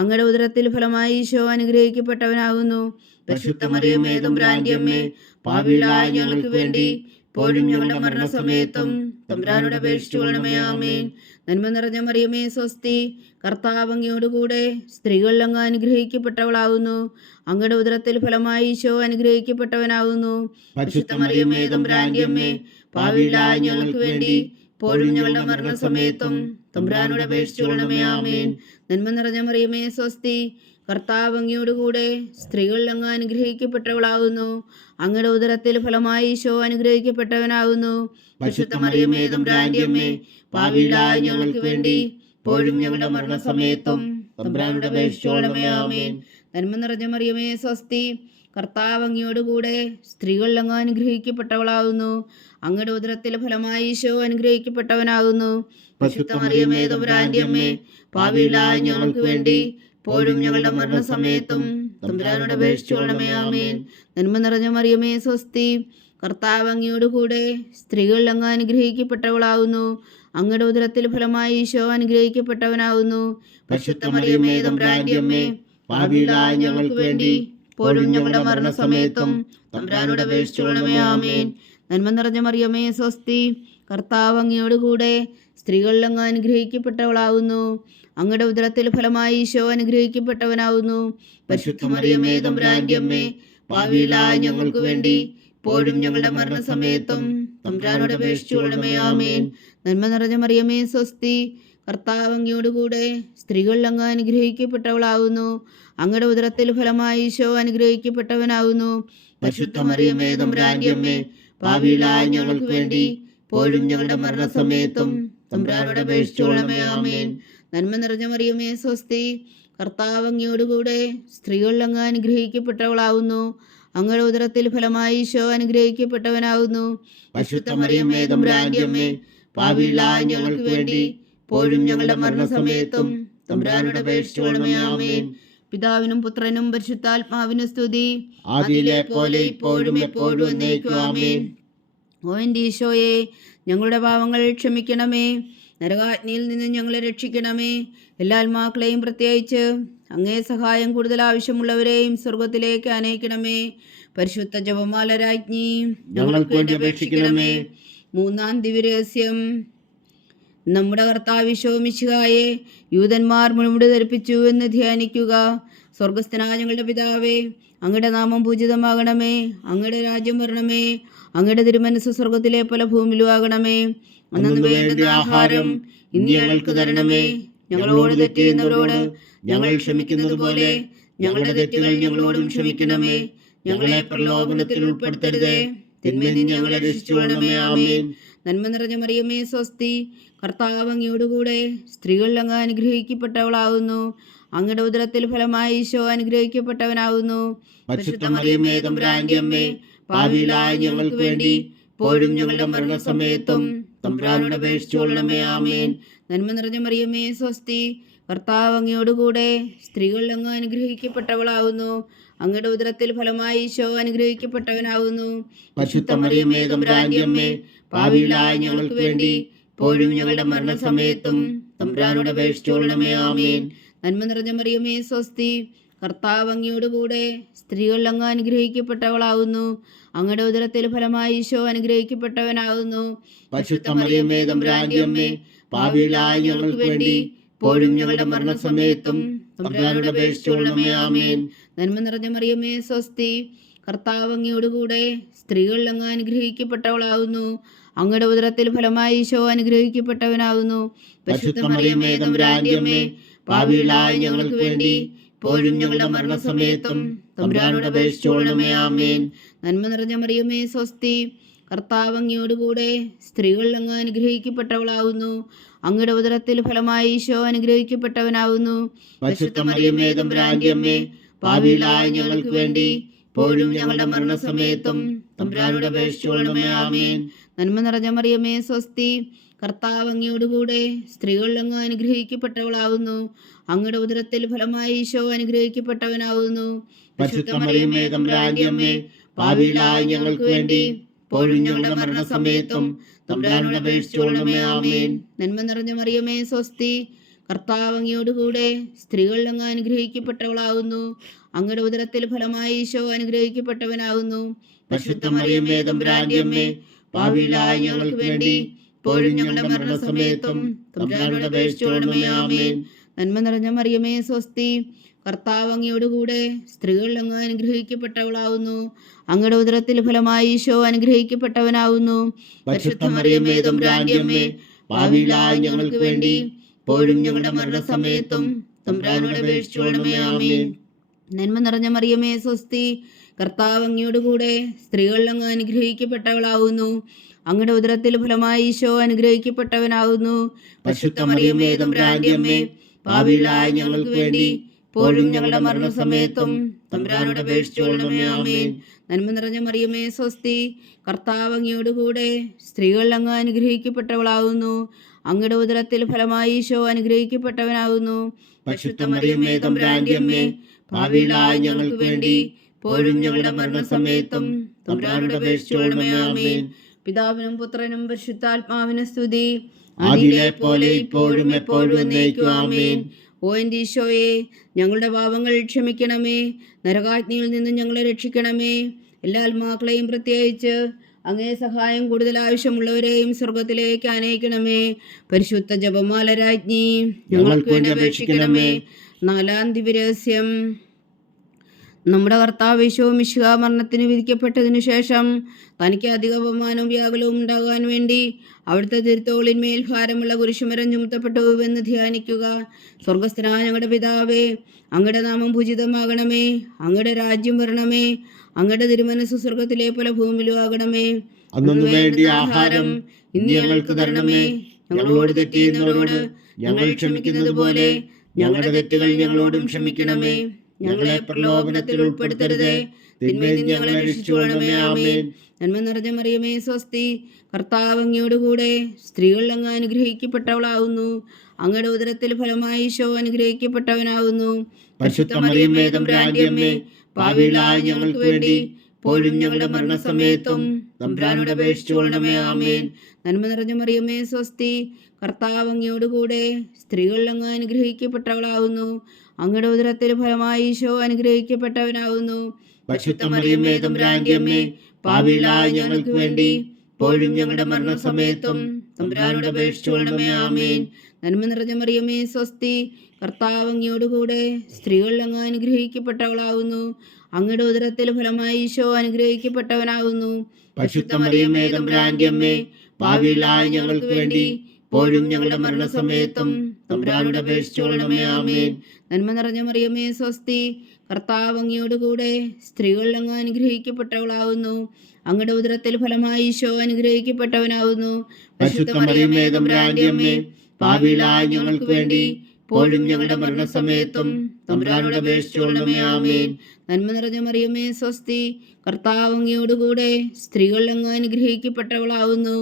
അങ്ങയുടെ ഉദരത്തിൽ ഫലമായി ഈശോ അനുഗ്രഹിക്കപ്പെട്ടവനാവുന്നു. പരിശുദ്ധ മറിയമേ തമ്പുരാന്റെ അമ്മേ, പാപികളായ ഞങ്ങൾക്ക് വേണ്ടി ഇപ്പോഴും ഞങ്ങളുടെ മരണസമയത്തും തമ്പുരാനോട് അപേക്ഷിച്ചുകൊള്ളണമേ. ആമേൻ. നന്മ നിറഞ്ഞ മറിയമേ സ്വസ്തി, കർത്താവ് അങ്ങയോടുകൂടെ സ്ത്രീകൾ അങ്ങ് അനുഗ്രഹിക്കപ്പെട്ടവളാവുന്നു. അങ്ങയുടെ ഉദരത്തിൽ ഫലമായി ഈശോ അനുഗ്രഹിക്കപ്പെട്ടവനാവുന്നു. പരിശുദ്ധ മറിയമേ തമ്പുരാന്റെ അമ്മേ, പാപികളായ ഞങ്ങൾക്ക് വേണ്ടി ഇപ്പോഴും ഞങ്ങളുടെ മരണസമയത്തും തമ്പുരാനോട് അപേക്ഷിച്ചുകൊള്ളണമേ. ആമേൻ. നന്മ നിറഞ്ഞ മറിയമേ സ്വസ്തി, കർത്താവ് അങ്ങയോടുകൂടെ സ്ത്രീകൾ അങ്ങ് അനുഗ്രഹിക്കപ്പെട്ടവളാവുന്നു. അങ്ങയുടെ ഉദരത്തിൽ ഫലമായി ഈശോ അനുഗ്രഹിക്കപ്പെട്ടവനാവുന്നു. പരിശുദ്ധ മറിയമേ തമ്പുരാന്റെ അമ്മേ, പാപികളായ ഞങ്ങൾക്ക് വേണ്ടി ഇപ്പോഴും ഞങ്ങളുടെ മരണസമയത്തും തമ്പുരാനോട് അപേക്ഷിച്ചുകൊള്ളണമേ. ആമേൻ. നന്മ നിറഞ്ഞ മറിയമേ സ്വസ്തി, കർത്താവ് അങ്ങയോടുകൂടെ സ്ത്രീകൾ അങ്ങ് അനുഗ്രഹിക്കപ്പെട്ടവളാവുന്നു. അങ്ങയുടെ ഉദരത്തിൽ ഫലമായി ഈശോ അനുഗ്രഹിക്കപ്പെട്ടവനാകുന്നു. പരിശുദ്ധ മറിയമേ തമ്പുരാന്റെ അമ്മേ, പാപികളായ ഞങ്ങൾക്ക് വേണ്ടി ഇപ്പോഴും ഞങ്ങളുടെ മരണസമയത്തും തമ്പുരാനോട് അപേക്ഷിച്ചുകൊള്ളണമേ. ആമേൻ. നന്മ നിറഞ്ഞ മറിയമേ സ്വസ്തി, കർത്താവ് അങ്ങയോടുകൂടെ സ്ത്രീകൾ അങ്ങ് അനുഗ്രഹിക്കപ്പെട്ടവളാവുന്നു. അങ്ങയുടെ ഉദരത്തിൽ ഫലമായി ഈശോ അനുഗ്രഹിക്കപ്പെട്ടവനാകുന്നു. പരിശുദ്ധ മറിയമേ തമ്പുരാന്റെ അമ്മേ, പാപികളായ ഞങ്ങൾക്ക് വേണ്ടി ഇപ്പോഴും ഞങ്ങളുടെ മരണസമയത്തും തമ്പുരാനോട് അപേക്ഷിച്ചുകൊള്ളണമേ. ആമേൻ. നന്മ നിറഞ്ഞ മറിയമേ സ്വസ്തി, കർത്താവ് അങ്ങയോടുകൂടെ സ്ത്രീകളിൽ അങ്ങ് അനുഗ്രഹിക്കപ്പെട്ടവളാവുന്നു. അങ്ങയുടെ ഉദരത്തിൽ ഫലമായി ഈശോ അനുഗ്രഹിക്കപ്പെട്ടവനാവുന്നു. പരിശുദ്ധ മറിയമേ തമ്പുരാന്റെ അമ്മേ, പാപികളായ ഞങ്ങൾക്ക് വേണ്ടി ഇപ്പോഴും ഞങ്ങളുടെ മരണസമയത്തും തമ്പുരാനോട് അപേക്ഷിച്ചുകൊള്ളണമേ. ആമേൻ. നന്മ നിറഞ്ഞ മറിയമേ സ്വസ്തി, കർത്താവ് അങ്ങയോടുകൂടെ സ്ത്രീകളിൽ അങ്ങ് അനുഗ്രഹിക്കപ്പെട്ടവളാവുന്നു. അങ്ങയുടെ ഉദരത്തിൽ ഫലമായി ഈശോ അനുഗ്രഹിക്കപ്പെട്ടവനാവുന്നു. പരിശുദ്ധ മറിയമേ തമ്പുരാന്റെ അമ്മേ, പാപികളായ ഞങ്ങൾക്ക് വേണ്ടി ഇപ്പോഴും ഞങ്ങളുടെ മരണസമയത്തും തമ്പുരാനോട് അപേക്ഷിച്ചുകൊള്ളണമേ. ആമേൻ. നന്മ നിറഞ്ഞ മറിയമേ സ്വസ്തി, കർത്താവ് അങ്ങയോടുകൂടെ സ്ത്രീകളിൽ അങ്ങ് അനുഗ്രഹിക്കപ്പെട്ടവളാവുന്നു. അങ്ങയുടെ ഉദരത്തിൽ ഫലമായി ഈശോ അനുഗ്രഹിക്കപ്പെട്ടവനാവുന്നു. പരിശുദ്ധ മറിയമേ തമ്പുരാന്റെ അമ്മേ, പാപികളായ ഞങ്ങൾക്ക് വേണ്ടി ഇപ്പോഴും ഞങ്ങളുടെ മരണസമയത്തും തമ്പുരാനോട് അപേക്ഷിച്ചുകൊള്ളണമേ. ആമേൻ. പിതാവിനും പുത്രനും പരിശുദ്ധാത്മാവിനും സ്തുതി, ആദിയിലെ പോലെ ഇപ്പോഴും എപ്പോഴും എന്നേക്കും. ആമേൻ. ഓ എൻ്റെ ഈശോയെ, ഞങ്ങളുടെ പാവങ്ങൾ ക്ഷമിക്കണമേ. നരകാഗ്നിയിൽ നിന്ന് ഞങ്ങളെ രക്ഷിക്കണമേ. എല്ലാ ആത്മാക്കളെയും പ്രത്യേകിച്ച് അങ്ങേ സഹായം കൂടുതൽ ആവശ്യമുള്ളവരെയും സ്വർഗത്തിലേക്ക് അനയിക്കണമേ. പരിശുദ്ധ ജപമാല രാജ്ഞി ഞങ്ങൾക്ക് വേണ്ടി അപേക്ഷിക്കണമേ. മൂന്നാം ദിവ്യരഹസ്യം. നമ്മുടെ കർത്താവ് ഈശോ മിശിഹായെ യൂതന്മാർ മുൾമുടി ധരിപ്പിച്ചു എന്ന് ധ്യാനിക്കുക. സ്വർഗസ്ഥനായ ഞങ്ങളുടെ പിതാവേ, അങ്ങയുടെ നാമം പൂജിതമാകണമേ. അങ്ങയുടെ രാജ്യം വരണമേ. അങ്ങയുടെ തിരുമനസ്സ് സ്വർഗത്തിലെ പോലെ ഭൂമിയിലും ആകണമേ. അന്നു വേണ്ടുന്ന ആഹാരം ഇന്ന് ഞങ്ങൾക്ക് തരണമേ. ഞങ്ങളോട് തെറ്റ് ചെയ്യുന്നവരോട് ഞങ്ങൾ ക്ഷമിക്കുന്നത് പോലെ ഞങ്ങളുടെ തെറ്റുകൾ ഞങ്ങളോടും ക്ഷമിക്കണമേ. ഞങ്ങളെ പ്രലോഭനത്തിൽ ഉൾപ്പെടുത്തരുതേ, തിന്മയിൽ നിന്ന് ഞങ്ങളെ രക്ഷിച്ചുകൊള്ളണമേ. ആമേൻ. നന്മ നിറഞ്ഞ മറിയമേ സ്വസ്തി, കർത്താവ് അങ്ങയോടുകൂടെ സ്ത്രീകളിൽ അങ്ങ് അനുഗ്രഹിക്കപ്പെട്ടവളാവുന്നു. അങ്ങയുടെ ഉദരത്തിൽ ഫലമായി ഈശോ അനുഗ്രഹിക്കപ്പെട്ടവനാവുന്നു. പരിശുദ്ധ മറിയമേ തമ്പുരാന്റെ അമ്മേ, പാപികളായ ഞങ്ങൾക്ക് വേണ്ടി ഇപ്പോഴും ഞങ്ങളുടെ മരണസമയത്തും തമ്പുരാനോട് അപേക്ഷിച്ചുകൊള്ളണമേ. ആമേൻ. നന്മ നിറഞ്ഞ മറിയമേ സ്വസ്തി, കർത്താവ് അങ്ങയോടുകൂടെ സ്ത്രീകളിൽ അങ്ങ് അനുഗ്രഹിക്കപ്പെട്ടവളാവുന്നു. അങ്ങയുടെ ഉദരത്തിൽ ഫലമായി ഈശോ അനുഗ്രഹിക്കപ്പെട്ടവനാവുന്നു. പരിശുദ്ധ മറിയമേ തമ്പുരാന്റെ അമ്മേ, പാപികളായ ഞങ്ങൾക്ക് വേണ്ടി ഇപ്പോഴും ഞങ്ങളുടെ മരണസമയത്തും തമ്പുരാനോട് അപേക്ഷിച്ചുകൊള്ളണമേ. ആമേൻ. നന്മ നിറഞ്ഞ മറിയമേ സ്വസ്തി, കർത്താവ് അങ്ങയോടുകൂടെ സ്ത്രീകളിൽ അങ്ങ് അനുഗ്രഹിക്കപ്പെട്ടവളാവുന്നു. അങ്ങയുടെ ഉദരത്തിൽ ഫലമായി ഈശോ അനുഗ്രഹിക്കപ്പെട്ടവനാവുന്നു. പരിശുദ്ധ മറിയമേ തമ്പുരാന്റെ അമ്മേ, പാപികളായ ഞങ്ങൾക്ക് വേണ്ടി ഇപ്പോഴും ഞങ്ങളുടെ മരണസമയത്തും തമ്പുരാനോട് അപേക്ഷിച്ചുകൊള്ളണമേ. ആമേൻ. നന്മ നിറഞ്ഞ മറിയമേ സ്വസ്തി, കർത്താവ് അങ്ങയോടുകൂടെ സ്ത്രീകളിൽ അങ്ങ് അനുഗ്രഹിക്കപ്പെട്ടവളാവുന്നു. അങ്ങയുടെ ഉദരത്തിൽ ഫലമായി ഈശോ അനുഗ്രഹിക്കപ്പെട്ടവനാവുന്നു. പരിശുദ്ധ മറിയമേ തമ്പുരാന്റെ അമ്മേ, പാപികളായ ഞങ്ങൾക്ക് വേണ്ടി ഇപ്പോഴും ഞങ്ങളുടെ മരണസമയത്തും തമ്പുരാനോട് അപേക്ഷിച്ചുകൊള്ളണമേ. ആമേൻ. നന്മ നിറഞ്ഞ മറിയമേ സ്വസ്തി, കർത്താവ് അങ്ങയോടുകൂടെ സ്ത്രീകളിൽ അങ്ങ് അനുഗ്രഹിക്കപ്പെട്ടവളാവുന്നു. അങ്ങയുടെ ഉദരത്തിൽ ഫലമായി ഈശോ അനുഗ്രഹിക്കപ്പെട്ടവനാവുന്നു. പരിശുദ്ധ മറിയമേ തമ്പുരാന്റെ അമ്മേ, പാപികളായ ഞങ്ങൾക്ക് വേണ്ടി ഇപ്പോഴും ഞങ്ങളുടെ മരണസമയത്തും തമ്പുരാനോട് അപേക്ഷിച്ചുകൊള്ളണമേ. ആമേൻ. നന്മ നിറഞ്ഞ മറിയമേ സ്വസ്തി, കർത്താവ് അങ്ങയോടുകൂടെ സ്ത്രീകളിൽ അങ്ങ് അനുഗ്രഹിക്കപ്പെട്ടവളാവുന്നു. അങ്ങയുടെ ഉദരത്തിൽ ഫലമായി ഈശോ അനുഗ്രഹിക്കപ്പെട്ടവനാവുന്നു. പരിശുദ്ധ മറിയമേ തമ്പുരാന്റെ അമ്മേ, പാപികളായ ഞങ്ങൾക്ക് വേണ്ടി ഇപ്പോഴും ഞങ്ങളുടെ മരണസമയത്തും തമ്പുരാനോട് അപേക്ഷിച്ചുകൊള്ളണമേ. ആമേൻ. നന്മ നിറഞ്ഞ മറിയമേ സ്വസ്തി, കർത്താവ് അങ്ങയോടുകൂടെ സ്ത്രീകളിൽ അങ്ങ് അനുഗ്രഹിക്കപ്പെട്ടവളാവുന്നു. അങ്ങയുടെ ഉദരത്തിൽ ഫലമായി ഈശോ അനുഗ്രഹിക്കപ്പെട്ടവനാവുന്നു. പരിശുദ്ധ മറിയമേ തമ്പുരാന്റെ അമ്മേ, പാപികളായ ഞങ്ങൾക്ക് വേണ്ടി ഇപ്പോഴും ഞങ്ങളുടെ മരണസമയത്തും തമ്പുരാനോട് അപേക്ഷിച്ചുകൊള്ളണമേ. ആമേൻ. നന്മ നിറഞ്ഞ മറിയമേ സ്വസ്തി, കർത്താവ് അങ്ങയോടുകൂടെ സ്ത്രീകളിൽ അങ്ങ് അനുഗ്രഹിക്കപ്പെട്ടവളാവുന്നു. അങ്ങയുടെ ഉദരത്തിൽ ഫലമായി ഈശോ അനുഗ്രഹിക്കപ്പെട്ടവനാവുന്നു. പരിശുദ്ധ മറിയമേ തമ്പുരാന്റെ അമ്മേ, പാപികളായ ഞങ്ങൾക്ക് വേണ്ടി ഇപ്പോഴും ഞങ്ങളുടെ മരണസമയത്തും തമ്പുരാനോട് അപേക്ഷിച്ചുകൊള്ളണമേ. ആമേൻ. നന്മ നിറഞ്ഞ മറിയമേ സ്വസ്തി, കർത്താവ് അങ്ങയോടുകൂടെ സ്ത്രീകളിൽ അങ്ങ് അനുഗ്രഹിക്കപ്പെട്ടവളാവുന്നു. അങ്ങയുടെ ഉദരത്തിൽ ഫലമായി ഈശോ അനുഗ്രഹിക്കപ്പെട്ടവനാവുന്നു. പരിശുദ്ധ മറിയമേ തമ്പുരാന്റെ അമ്മേ, പാപികളായ ഞങ്ങൾക്ക് വേണ്ടി ഇപ്പോഴും ഞങ്ങളുടെ മരണസമയത്തും തമ്പുരാനോട് അപേക്ഷിച്ചുകൊള്ളണമേ. ആമേൻ. നന്മ നിറഞ്ഞ മറിയമേ സ്വസ്തി, കർത്താവ് അങ്ങയോടുകൂടെ സ്ത്രീകളിൽ അങ്ങ് അനുഗ്രഹിക്കപ്പെട്ടവളാവുന്നു. അങ്ങയുടെ ഉദരത്തിൽ ഫലമായി ഈശോ അനുഗ്രഹിക്കപ്പെട്ടവനാവുന്നു. പരിശുദ്ധ മറിയമേ തമ്പുരാന്റെ അമ്മേ, പാപികളായ ഞങ്ങൾക്ക് വേണ്ടി ഇപ്പോഴും ഞങ്ങളുടെ മരണസമയത്തും തമ്പുരാനോട് അപേക്ഷിച്ചുകൊള്ളണമേ. ആമേൻ. പിതാവിനും പുത്രനും പരിശുദ്ധാത്മാവിനും സ്തുതി, ആദിയിലെ പോലെ ഇപ്പോഴും എപ്പോഴും എന്നേക്കും. ആമേൻ. ഓ എൻ്റെ ഈശോയെ, ഞങ്ങളുടെ പാപങ്ങൾ ക്ഷമിക്കണമേ. നരകാഗ്നിയിൽ നിന്ന് ഞങ്ങളെ രക്ഷിക്കണമേ. എല്ലാ ആത്മാക്കളെയും പ്രത്യേകിച്ച് അങ്ങേ സഹായം കൂടുതൽ ആവശ്യമുള്ളവരെയും സ്വർഗത്തിലേക്ക് ആനയിക്കണമേ. പരിശുദ്ധ ജപമാല രാജ്ഞി, ഞങ്ങൾക്ക് വേണ്ടി അപേക്ഷിക്കണമേ. 4-ാം ദിവ്യരഹസ്യം. നമ്മുടെ കർത്താവ് യേശു മിശിഹാ മരണത്തിന് വിധിക്കപ്പെട്ടതിനു ശേഷം തനിക്ക് അധിക അപമാനവും വ്യാകുലവും ഉണ്ടാകാൻ വേണ്ടി അവിടുത്തെ തിരുത്തോളിന്മേൽ ഭാരമുള്ള കുരിശുമരം ചുമത്തപ്പെട്ടുവെന്ന് ധ്യാനിക്കുക. സ്വർഗസ്ഥനായ ഞങ്ങളുടെ പിതാവേ, അങ്ങയുടെ നാമം പൂജിതമാകണമേ. അങ്ങയുടെ രാജ്യം വരണമേ. അങ്ങയുടെ തിരുമനസ്സ് സ്വർഗത്തിലെ പോലെ ഭൂമിയിലും ആകണമേ. അന്നു വേണ്ടി ആഹാരം ഇന്ന് ഞങ്ങൾക്ക് തരണമേ. ഞങ്ങളോട് തെറ്റ് ചെയ്യുന്നവരോട് ഞങ്ങൾ ക്ഷമിക്കുന്നത് പോലെ ഞങ്ങളുടെ തെറ്റുകൾ ഞങ്ങളോടും ക്ഷമിക്കണമേ. ഞങ്ങളെ പ്രലോഭനത്തിൽ ഉൾപ്പെടുത്തരുതേ, തിന്മയിൽ നിന്ന് ഞങ്ങളെ രക്ഷിച്ചുകൊള്ളണമേ. ആമേൻ. നന്മ നിറഞ്ഞ മറിയമേ, സ്വസ്തി. കർത്താവ് അങ്ങയോടുകൂടെ സ്ത്രീകൾ അങ്ങ് അനുഗ്രഹിക്കപ്പെട്ടവളാവുന്നു. അങ്ങയുടെ ഉദരത്തിൽ ഫലമായി ഈശോ അനുഗ്രഹിക്കപ്പെട്ടവനാവുന്നു. പരിശുദ്ധ മറിയമേ, തമ്പുരാന്റെ അമ്മേ, പാപികളായ ഞങ്ങൾക്ക് വേണ്ടി ഇപ്പോഴും ഞങ്ങളുടെ മരണസമയത്തും തമ്പുരാനോട് അപേക്ഷിച്ചുകൊള്ളണമേ. ആമേൻ. നന്മ നിറഞ്ഞ മറിയമേ, സ്വസ്തി. കർത്താവ് അങ്ങയോടുകൂടെ സ്ത്രീകൾ അങ്ങ് അനുഗ്രഹിക്കപ്പെട്ടവളാവുന്നു. അങ്ങയുടെ ഉദരത്തിൽ ഫലമായി ഈശോ അനുഗ്രഹിക്കപ്പെട്ടവനാവുന്നു. പരിശുദ്ധ മറിയമേ, തമ്പുരാന്റെ അമ്മേ, പാപികളായ ഞങ്ങൾക്ക് വേണ്ടി ഇപ്പോഴും ഞങ്ങളുടെ മരണസമയത്തും തമ്പുരാനോട് അപേക്ഷിച്ചുകൊള്ളണമേ. ആമേൻ. നന്മ നിറഞ്ഞ മറിയമേ, സ്വസ്തി. കർത്താവ് അങ്ങയോടുകൂടെ സ്ത്രീകൾ അങ്ങ് അനുഗ്രഹിക്കപ്പെട്ടവളാവുന്നു. അങ്ങയുടെ ഉദരത്തിൽ ഫലമായി ഈശോ അനുഗ്രഹിക്കപ്പെട്ടവനാവുന്നു. പരിശുദ്ധ മറിയമേ, തമ്പുരാന്റെ അമ്മേ, പാപികളായ ഞങ്ങൾക്ക് വേണ്ടി ഇപ്പോഴും ഞങ്ങളുടെ മരണസമയത്തും തമ്പുരാനോട് അപേക്ഷിച്ചുകൊള്ളണമേ. ആമേൻ. നന്മ നിറഞ്ഞ മറിയമേ, സ്വസ്തി. കർത്താവ് അങ്ങയോടുകൂടെ സ്ത്രീകൾ അങ്ങ് അനുഗ്രഹിക്കപ്പെട്ടവളാവുന്നു. അങ്ങയുടെ ഉദരത്തിൽ ഫലമായി ഈശോ അനുഗ്രഹിക്കപ്പെട്ടവനാവുന്നു. പരിശുദ്ധ മറിയമേ, തമ്പുരാന്റെ അമ്മേ, പാപികളായ ഞങ്ങൾക്ക് വേണ്ടി ഇപ്പോഴും ഞങ്ങളുടെ മരണസമയത്തും തമ്പുരാനോട് അപേക്ഷിച്ചുകൊള്ളണമേ. ആമേൻ. നന്മ നിറഞ്ഞ മറിയമേ, സ്വസ്തി. കർത്താവ് അങ്ങയോടുകൂടെ സ്ത്രീകൾ അങ്ങ് അനുഗ്രഹിക്കപ്പെട്ടവളാവുന്നു.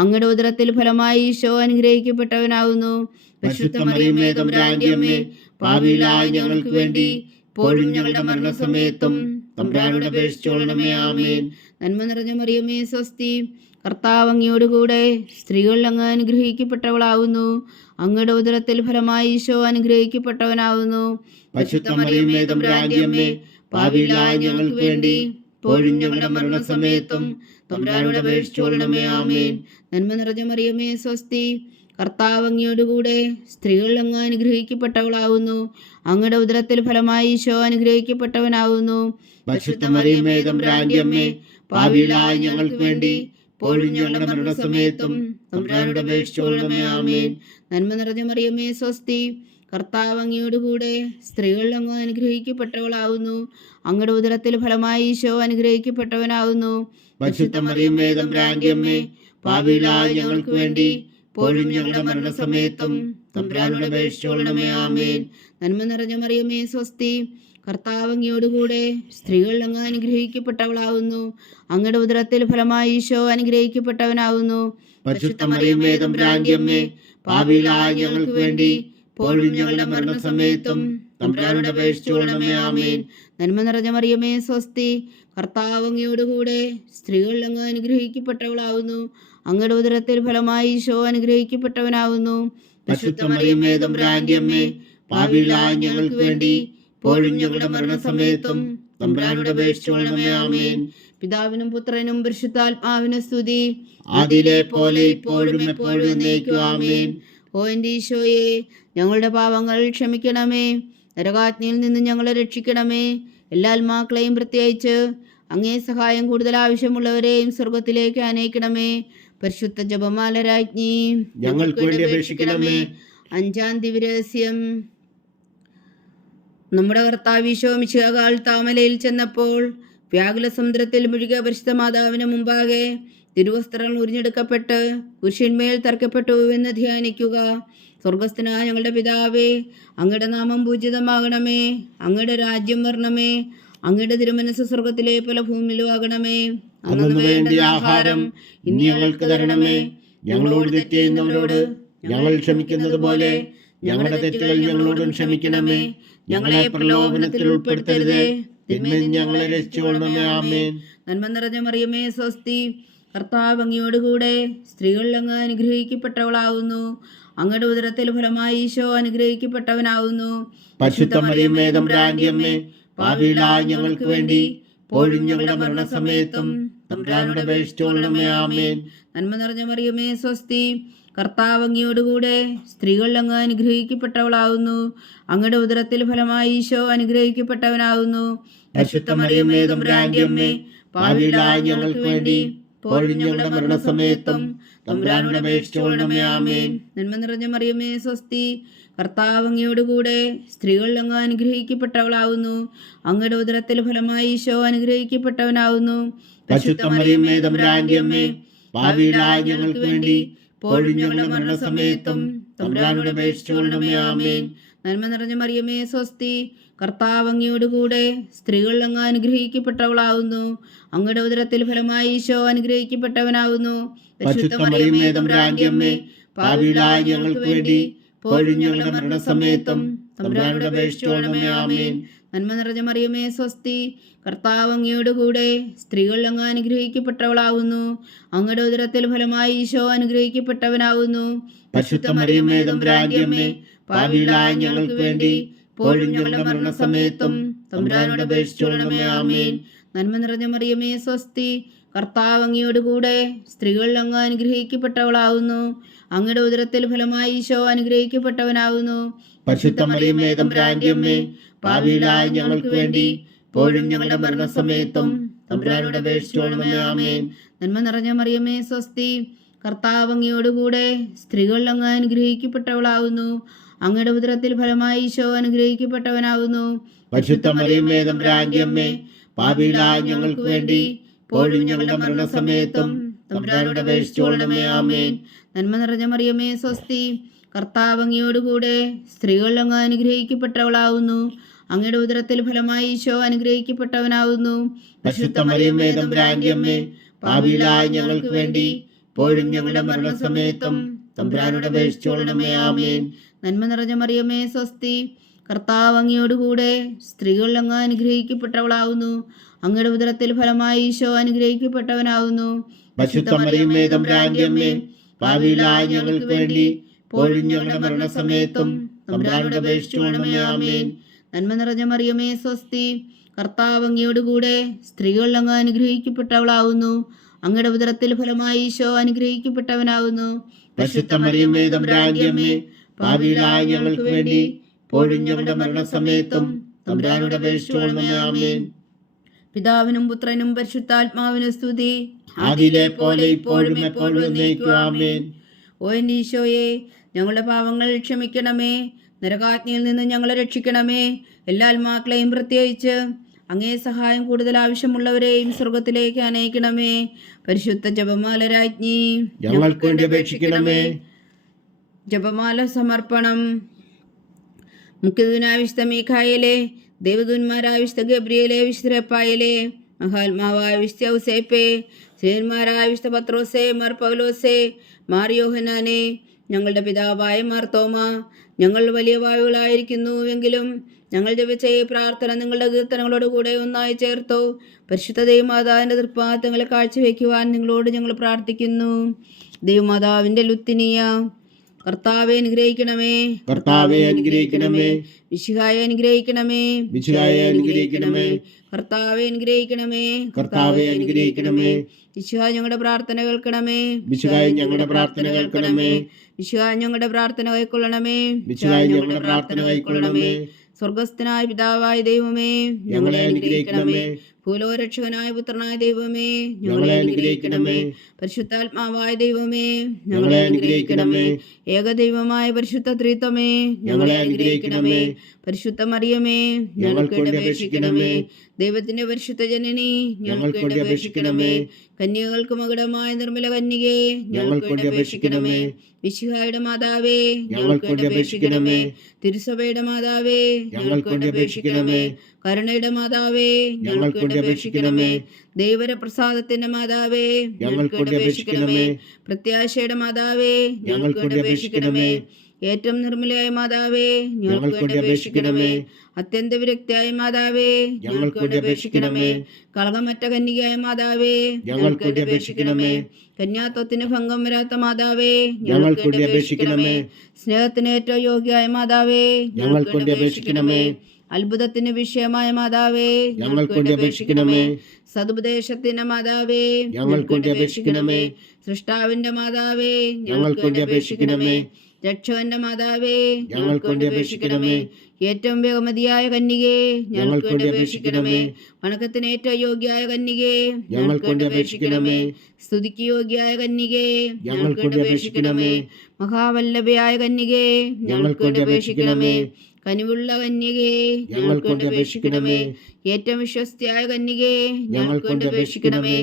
അങ്ങയുടെ ഉദരത്തിൽ ഫലമായി ഈശോ അനുഗ്രഹിക്കപ്പെട്ടവനാവുന്നു. പരിശുദ്ധ മറിയമേ, തമ്പുരാന്റെ അമ്മേ, പാപികളായ ഞങ്ങൾക്ക് വേണ്ടി ഇപ്പോഴും ഞങ്ങളുടെ മരണസമയത്തും തമ്പുരാനോട് അപേക്ഷിച്ചുകൊള്ളണമേ. ആമേൻ. നന്മ നിറഞ്ഞ മറിയമേ, സ്വസ്തി. കർത്താവ് അങ്ങയോടുകൂടെ സ്ത്രീകൾ അങ്ങ് അനുഗ്രഹിക്കപ്പെട്ടവളാവുന്നു. അങ്ങയുടെ ഉദരത്തിൽ ഫലമായി ഈശോ അനുഗ്രഹിക്കപ്പെട്ടവനാവുന്നു. പരിശുദ്ധ മറിയമേ, തമ്പുരാന്റെ അമ്മേ, പാപികളായ ഞങ്ങൾക്ക് വേണ്ടി ഇപ്പോഴും ഞങ്ങളുടെ മരണസമയത്തും തമ്പുരാനോട് അപേക്ഷിച്ചുകൊള്ളണമേ. ആമേൻ. നന്മ നിറഞ്ഞ മറിയമേ, സ്വസ്തി. കർത്താവ് അങ്ങയോടുകൂടെ സ്ത്രീകൾ അങ്ങ് അനുഗ്രഹിക്കപ്പെട്ടവളാവുന്നു. അങ്ങയുടെ ഉദരത്തിൽ ഫലമായി ഈശോ അനുഗ്രഹിക്കപ്പെട്ടവനാവുന്നു. പരിശുദ്ധ മറിയമേ, തമ്പുരാന്റെ അമ്മേ, പാപികളായ ഞങ്ങൾക്ക് വേണ്ടി ഇപ്പോഴും ഞങ്ങളുടെ മരണസമയത്തും തമ്പുരാനോട് അപേക്ഷിച്ചുകൊള്ളണമേ. ആമേൻ. നന്മ നിറഞ്ഞ മറിയമേ, സ്വസ്തി. കർത്താവ് അങ്ങയോടുകൂടെ സ്ത്രീകൾ അങ്ങ് അനുഗ്രഹിക്കപ്പെട്ടവളാവുന്നു. അങ്ങയുടെ ഉദരത്തിൽ ഫലമായി ഈശോ അനുഗ്രഹിക്കപ്പെട്ടവനാവുന്നു. പരിശുദ്ധ മറിയമേ, തമ്പുരാന്റെ അമ്മേ, പാപികളായ ഞങ്ങൾക്ക് വേണ്ടി ഇപ്പോഴും ഞങ്ങളുടെ മരണസമയത്തും തമ്പുരാനോട് അപേക്ഷിച്ചുകൊള്ളണമേ. ആമേൻ. നന്മ നിറഞ്ഞ മറിയമേ, സ്വസ്തി. കർത്താവ് അങ്ങയോടുകൂടെ സ്ത്രീകൾ അങ്ങ് അനുഗ്രഹിക്കപ്പെട്ടവളാവുന്നു. അങ്ങയുടെ ഉദരത്തിൽ ഫലമായി ഈശോ അനുഗ്രഹിക്കപ്പെട്ടവനാവുന്നു. പരിശുദ്ധ മറിയമേ, തമ്പുരാന്റെ അമ്മേ, പാപികളായ ഞങ്ങൾക്ക് വേണ്ടി ഇപ്പോഴും ഞങ്ങളുടെ മരണസമയത്തും തമ്പുരാനോട് അപേക്ഷിച്ചുകൊള്ളണമേ. ആമേൻ. നന്മ നിറഞ്ഞ മറിയമേ, സ്വസ്തി. കർത്താവ് അങ്ങയോടുകൂടെ സ്ത്രീകൾ അങ്ങ് അനുഗ്രഹിക്കപ്പെട്ടവളാവുന്നു. അങ്ങയുടെ ഉദരത്തിൽ ഫലമായി ഈശോ അനുഗ്രഹിക്കപ്പെട്ടവനാവുന്നു. പരിശുദ്ധ മറിയമേ, തമ്പുരാന്റെ അമ്മേ, പാപികളായ ഞങ്ങൾക്ക് വേണ്ടി ഇപ്പോഴും ഞങ്ങളുടെ മരണസമയത്തും തമ്പുരാനോട് അപേക്ഷിച്ചുകൊള്ളണമേ. ആമേൻ. പിതാവിനും പുത്രനും പരിശുദ്ധാത്മാവിനും സ്തുതി. ആദിയിലെ പോലെ ഇപ്പോഴും എപ്പോഴും എന്നേക്കും. ആമേൻ. ഓ എൻ്റെ ഈശോയെ, ഞങ്ങളുടെ പാപങ്ങൾ ക്ഷമിക്കണമേ. നരകാഗ്നിയിൽ നിന്ന് ഞങ്ങളെ രക്ഷിക്കണമേ. എല്ലാ ആത്മാക്കളെയും പ്രത്യേകിച്ച് അങ്ങേ സഹായം കൂടുതൽ ആവശ്യമുള്ളവരെയും സ്വർഗത്തിലേക്ക് ആനയിക്കണമേ. പരിശുദ്ധ ജപമാല രാജ്ഞി, ഞങ്ങൾക്ക് വേണ്ടി അപേക്ഷിക്കണമേ. 5-ാം ദിവ്യരഹസ്യം. നമ്മുടെ കർത്താവ് ഈശോ മിശിഹാ താമലയിൽ ചെന്നപ്പോൾ വ്യാകുല സമുദ്രത്തിൽ മുഴുകിയ പരിശുദ്ധ മാതാവിന് മുമ്പാകെ തിരുവസ്ത്രങ്ങൾ ഉരിഞ്ഞെടുക്കപ്പെട്ട് കുരിശിന്മേൽ തറക്കപ്പെട്ടു എന്ന് ധ്യാനിക്കുക. സ്വർഗസ്ഥനായ ഞങ്ങളുടെ പിതാവേ, അങ്ങയുടെ നാമം പൂജിതമാകണമേ. അങ്ങയുടെ രാജ്യം വരണമേ. അങ്ങയുടെ തിരുമനസ്സ് സ്വർഗത്തിലെ പോലെ ഭൂമിയിലും ആകണമേ. അന്നു വേണ്ടി ആഹാരം ഇന്ന് ഞങ്ങൾക്ക് തരണമേ. ഞങ്ങളോട് തെറ്റ് ചെയ്യുന്നവരോട് ഞങ്ങൾ ക്ഷമിക്കുന്നത് പോലെ ഞങ്ങളുടെ തെറ്റുകൾ ഞങ്ങളോടും ക്ഷമിക്കണമേ. ഞങ്ങളെ പ്രലോഭനത്തിൽ ഉൾപ്പെടുത്തരുതേ, തിന്മയിൽ ഞങ്ങളെ രക്ഷിച്ചുകൊള്ളണമേ. ആമേൻ. നന്മ നിറഞ്ഞ മറിയമേ, സ്വസ്തി. കർത്താവ് അങ്ങയോടുകൂടെ സ്ത്രീകൾ അങ്ങ് അനുഗ്രഹിക്കപ്പെട്ടവളാവുന്നു. അങ്ങയുടെ ഉദരത്തിൽ ഫലമായി ഈശോ അനുഗ്രഹിക്കപ്പെട്ടവനാവുന്നു. പരിശുദ്ധ മറിയമേ തമ്പുരാന്റെ അമ്മേ, പാപികളായ ഞങ്ങൾക്ക് വേണ്ടി ഇപ്പോഴും ഞങ്ങളുടെ മരണസമയത്തും തമ്പുരാനോട് അപേക്ഷിച്ചുകൊള്ളണമേ. ആമേൻ. നന്മ നിറഞ്ഞ മറിയമേ സ്വസ്തി, കർത്താവ് അങ്ങയോടുകൂടെ സ്ത്രീകൾ അങ്ങ് അനുഗ്രഹിക്കപ്പെട്ടവളാവുന്നു. അങ്ങയുടെ ഉദരത്തിൽ ഫലമായി ഈശോ അനുഗ്രഹിക്കപ്പെട്ടവനാവുന്നു. പരിശുദ്ധ മറിയമേ തമ്പുരാന്റെ അമ്മേ, പാപികളായ ഞങ്ങൾക്ക് വേണ്ടി ഇപ്പോഴും ഞങ്ങളുടെ മരണസമയത്തും തമ്പുരാനോട് അപേക്ഷിച്ചുകൊള്ളണമേ. ആമേൻ. നന്മ നിറഞ്ഞ മറിയമേ സ്വസ്തി, കർത്താവ് അങ്ങയോടുകൂടെ സ്ത്രീകൾ അങ്ങ് അനുഗ്രഹിക്കപ്പെട്ടവളാവുന്നു. അങ്ങയുടെ ഉദരത്തിൽ ഫലമായി ഈശോ അനുഗ്രഹിക്കപ്പെട്ടവനാവുന്നു. പരിശുദ്ധ മറിയമേ തമ്പുരാന്റെ അമ്മേ, പാപികളായ ഞങ്ങൾക്ക് വേണ്ടി ഇപ്പോഴും ഞങ്ങളുടെ മരണസമയത്തും തമ്പുരാനോട് അപേക്ഷിച്ചുകൊള്ളണമേ. ആമേൻ. നന്മ നിറഞ്ഞ മറിയമേ സ്വസ്തി, കർത്താവ് അങ്ങയോടുകൂടെ സ്ത്രീകൾ അങ്ങ് അനുഗ്രഹിക്കപ്പെട്ടവളാവുന്നു. അങ്ങയുടെ ഉദരത്തിൽ ഫലമായി ഈശോ അനുഗ്രഹിക്കപ്പെട്ടവനാവുന്നു. പരിശുദ്ധ മറിയമേ തമ്പുരാന്റെ അമ്മേ, പാപികളായ ഞങ്ങൾക്ക് വേണ്ടി ഇപ്പോഴും ഞങ്ങളുടെ മരണസമയത്തും തമ്പുരാനോട് അപേക്ഷിച്ചുകൊള്ളണമേ. ആമേൻ. നന്മ നിറഞ്ഞ മറിയമേ സ്വസ്തി, കർത്താവ് അങ്ങയോടുകൂടെ സ്ത്രീകൾ അങ്ങ് അനുഗ്രഹിക്കപ്പെട്ടവളാവുന്നു. അങ്ങയുടെ ഉദരത്തിൽ ഫലമായി ഈശോ അനുഗ്രഹിക്കപ്പെട്ടവനാവുന്നു. പരിശുദ്ധ മറിയമേ തമ്പുരാന്റെ അമ്മേ, പാപികളായ ഞങ്ങൾക്ക് വേണ്ടി ഇപ്പോഴും ഞങ്ങളുടെ മരണസമയത്തും തമ്പുരാനോട് അപേക്ഷിച്ചുകൊള്ളണമേ. ആമേൻ. നന്മ നിറഞ്ഞ മറിയമേ സ്വസ്തി, കർത്താവ് അങ്ങയോടുകൂടെ സ്ത്രീകൾ അങ്ങ് അനുഗ്രഹിക്കപ്പെട്ടവളാവുന്നു. അങ്ങയുടെ ഉദരത്തിൽ ഫലമായി ഈശോ അനുഗ്രഹിക്കപ്പെട്ടവനാവുന്നു. പരിശുദ്ധ മറിയമേ തമ്പുരാന്റെ അമ്മേ, പാപികളായ ഞങ്ങൾക്ക് വേണ്ടി ഇപ്പോഴും ഞങ്ങളുടെ മരണസമയത്തും തമ്പുരാനോട് അപേക്ഷിച്ചുകൊള്ളണമേ. ആമേൻ. നന്മ നിറഞ്ഞ മറിയമേ സ്വസ്തി, കർത്താവ് അങ്ങയോടുകൂടെ സ്ത്രീകൾ അങ്ങ് അനുഗ്രഹിക്കപ്പെട്ടവളാവുന്നു. അങ്ങയുടെ ഉദരത്തിൽ ഫലമായി ഈശോ അനുഗ്രഹിക്കപ്പെട്ടവനാവുന്നു. പരിശുദ്ധ മറിയമേ തമ്പുരാന്റെ അമ്മേ, പാപികളായ ഞങ്ങൾക്ക് വേണ്ടി ഇപ്പോഴും ഞങ്ങളുടെ മരണസമയത്തും തമ്പുരാനോട് അപേക്ഷിച്ചുകൊള്ളണമേ. ആമേൻ. നന്മ നിറഞ്ഞ മറിയമേ സ്വസ്തി, കർത്താവ് അങ്ങയോടുകൂടെ സ്ത്രീകൾ അങ്ങ് അനുഗ്രഹിക്കപ്പെട്ടവളാവുന്നു. അങ്ങയുടെ ഉദരത്തിൽ ഫലമായി ഈശോ അനുഗ്രഹിക്കപ്പെട്ടവനാവുന്നു. പരിശുദ്ധ മറിയമേ തമ്പുരാന്റെ അമ്മേ, പാപികളായ ഞങ്ങൾക്ക് വേണ്ടി ഇപ്പോഴും ഞങ്ങളുടെ മരണസമയത്തും തമ്പുരാനോട് അപേക്ഷിച്ചുകൊള്ളണമേ. ആമേൻ. നന്മ നിറഞ്ഞ മറിയമേ സ്വസ്തി, കർത്താവ് അങ്ങയോടുകൂടെ സ്ത്രീകൾ അങ്ങ് അനുഗ്രഹിക്കപ്പെട്ടവളാവുന്നു. അങ്ങയുടെ ഉദരത്തിൽ ഫലമായി ഈശോ അനുഗ്രഹിക്കപ്പെട്ടവനാവുന്നു. പരിശുദ്ധ മറിയമേ തമ്പുരാന്റെ അമ്മേ, പാപികളായ ഞങ്ങൾക്ക് വേണ്ടി ഇപ്പോഴും ഞങ്ങളുടെ മരണസമയത്തും തമ്പുരാനോട് അപേക്ഷിച്ചുകൊള്ളണമേ. ആമേൻ. നന്മ നിറഞ്ഞ മറിയമേ സ്വസ്തി, കർത്താവ് അങ്ങയോടുകൂടെ സ്ത്രീകൾ അങ്ങ് അനുഗ്രഹിക്കപ്പെട്ടവളാവുന്നു. അങ്ങയുടെ ഉദരത്തിൽ ഫലമായി ഈശോ അനുഗ്രഹിക്കപ്പെട്ടവനാവുന്നു. പരിശുദ്ധ മറിയമേ തമ്പുരാന്റെ അമ്മേ, പാപികളായ ഞങ്ങൾക്ക് വേണ്ടി ഇപ്പോഴും ഞങ്ങളുടെ മരണസമയത്തും തമ്പുരാനോട് അപേക്ഷിച്ചുകൊള്ളണമേ. ആമേൻ. പിതാവിനും പുത്രനും പരിശുദ്ധാത്മാവിനും സ്തുതി, ആദിയിലെ പോലെ ഇപ്പോഴും എപ്പോഴും എന്നേക്കും. ആമേൻ. ഓ എൻ്റെ ഈശോയെ, ഞങ്ങളുടെ പാവങ്ങൾ ക്ഷമിക്കണമേ. നരകാജ്ഞയിൽ നിന്ന് ഞങ്ങളെ രക്ഷിക്കണമേ. എല്ലാ ആത്മാക്കളെയും പ്രത്യേകിച്ച് അങ്ങേ സഹായം കൂടുതൽ ആവശ്യമുള്ളവരെയും സ്വർഗത്തിലേക്ക് അനയിക്കണമേ. പരിശുദ്ധ ജപമാല രാജ്ഞി, ഞങ്ങൾക്ക് വേണ്ടി അപേക്ഷിക്കണമേ. ജപമാല സമർപ്പണം. മുഖ്യദൂതനായ വിശുദ്ധ മീഖായേലേ, ദേവദൂതന്മാരായ വിശുദ്ധ ഗബ്രിയേലേ, വിശുദ്ധ റഫായേലേ, മഹാത്മാവായ വിശുദ്ധ ഔസേപ്പേ, ശ്രീമാരായ വിശുദ്ധ പത്രോസേ, മാർ പൗലോസേ, മാർ യോഹന്നാനെ, ഞങ്ങളുടെ പിതാവായ മാർ തോമ, ഞങ്ങൾ വലിയ വായുകളായിരിക്കുന്നുവെങ്കിലും ഞങ്ങൾ ജപിച്ച ഈ പ്രാർത്ഥന നിങ്ങളുടെ കീർത്തനങ്ങളോടുകൂടെ ഒന്നായി ചേർത്തോ. പരിശുദ്ധ ദൈവമാതാവിൻ്റെ തൃപ്പാദങ്ങളെ കാഴ്ചവെക്കുവാൻ നിങ്ങളോട് ഞങ്ങൾ പ്രാർത്ഥിക്കുന്നു. ദൈവമാതാവിൻ്റെ ലുത്തിനിയ, കർത്താവെ അനുഗ്രഹിക്കണമേ. കർത്താവെ അനുഗ്രഹിക്കണമേ. മിശിഹായെ അനുഗ്രഹിക്കണമേ. മിശിഹായെ അനുഗ്രഹിക്കണമേ. കർത്താവെ അനുഗ്രഹിക്കണമേ. കർത്താവെ അനുഗ്രഹിക്കണമേ. മിശിഹാ ഞങ്ങളുടെ പ്രാർത്ഥന കേൾക്കണമേ. മിശിഹായെ ഞങ്ങളുടെ പ്രാർത്ഥന കേൾക്കണമേ. മിശിഹാ ഞങ്ങളുടെ പ്രാർത്ഥന കൈക്കൊള്ളണമേ. മിശിഹായെ ഞങ്ങളുടെ പ്രാർത്ഥന കൈക്കൊള്ളണമേ. സ്വർഗസ്ഥനായ പിതാവായ ദൈവമേ, ഞങ്ങളെ അനുഗ്രഹിക്കണമേ. ഭൂലോകരക്ഷകനായ പുത്രനായ ദൈവമേ, ഞങ്ങളെ അനുഗ്രഹിക്കണമേ. പരിശുദ്ധാത്മാവായ ദൈവമേ, ഞങ്ങളെ അനുഗ്രഹിക്കണമേ. ഏകദൈവമായ പരിശുദ്ധ ത്രിത്വമേ, ഞങ്ങളെ അനുഗ്രഹിക്കണമേ. പരിശുദ്ധ മറിയമേ, ഞങ്ങൾക്ക് വേണ്ടി അപേക്ഷിക്കണമേ. ദൈവത്തിന്റെ പരിശുദ്ധ ജനനി, ഞങ്ങൾക്ക് വേണ്ടി അപേക്ഷിക്കണമേ. കന്യകൾക്ക് മകുടമായ നിർമ്മല കന്യകേ, ഞങ്ങൾക്ക് വേണ്ടി അപേക്ഷിക്കണമേ. മിശിഹായുടെ മാതാവേ, ഞങ്ങൾക്ക് വേണ്ടി അപേക്ഷിക്കണമേ. തിരുസഭയുടെ മാതാവേ, ഞങ്ങൾക്ക് വേണ്ടി അപേക്ഷിക്കണമേ. കരുണയുടെ മാതാവേ, ഞങ്ങൾക്ക് വേണ്ടി അപേക്ഷിക്കണമേ. ദൈവര പ്രസാദത്തിന്റെ മാതാവേ, ഞങ്ങൾക്ക് വേണ്ടി അപേക്ഷിക്കണമേ. പ്രത്യാശയുടെ മാതാവേ, ഞങ്ങൾക്ക് വേണ്ടി അപേക്ഷിക്കണമേ. ഏറ്റവും നിർമ്മലയായ മാതാവേ, ഞങ്ങൾക്ക് വേണ്ടി അപേക്ഷിക്കണമേ. അത്യന്ത വിരക്തിയായ മാതാവേ, ഞങ്ങൾക്ക് വേണ്ടി അപേക്ഷിക്കണമേ. കളകമറ്റ കന്യകയായ മാതാവേ, ഞങ്ങൾക്ക് വേണ്ടി അപേക്ഷിക്കണമേ. കന്യാത്വത്തിന് ഭംഗം വരാത്ത മാതാവേ, ഞങ്ങൾക്ക് വേണ്ടി അപേക്ഷിക്കണമേ. സ്നേഹത്തിന് ഏറ്റവും യോഗ്യയായ മാതാവേ, ഞങ്ങൾക്ക് വേണ്ടി അപേക്ഷിക്കണമേ. അത്ഭുതത്തിന് വിഷയമായ മാതാവേ, ഞങ്ങൾക്ക് വേണ്ടി അപേക്ഷിക്കണമേ. സതുപദേശത്തിന്റെ മാതാവേ, ഞങ്ങൾക്ക് വേണ്ടി അപേക്ഷിക്കണമേ. സൃഷ്ടാവിന്റെ മാതാവേ, ഞങ്ങൾക്ക് വേണ്ടി അപേക്ഷിക്കണമേ. രക്ഷകന്റെ മാതാവേ, ഞങ്ങൾക്ക് വേണ്ടി അപേക്ഷിക്കണമേ. ഏറ്റവും ബഹുമതിയായ കന്യകേ, ഞങ്ങൾക്ക് വേണ്ടി അപേക്ഷിക്കണമേ. വണക്കത്തിന് ഏറ്റവും യോഗ്യയായ കന്യകേ, ഞങ്ങൾക്ക് വേണ്ടി അപേക്ഷിക്കണമേ. സ്തുതിക്ക് യോഗ്യയായ കന്യകേ, ഞങ്ങൾക്ക് വേണ്ടി അപേക്ഷിക്കണമേ. മഹാവല്ലഭയായ കന്യകേ, ഞങ്ങൾക്ക് വേണ്ടി അപേക്ഷിക്കണമേ. കനിവുള്ള കന്യകേ, ഞങ്ങൾക്ക് വേണ്ടി അപേക്ഷിക്കണമേ. ഏറ്റവും വിശ്വസ്തയായ കന്യകേ, ഞങ്ങൾക്ക് വേണ്ടി അപേക്ഷിക്കണമേ.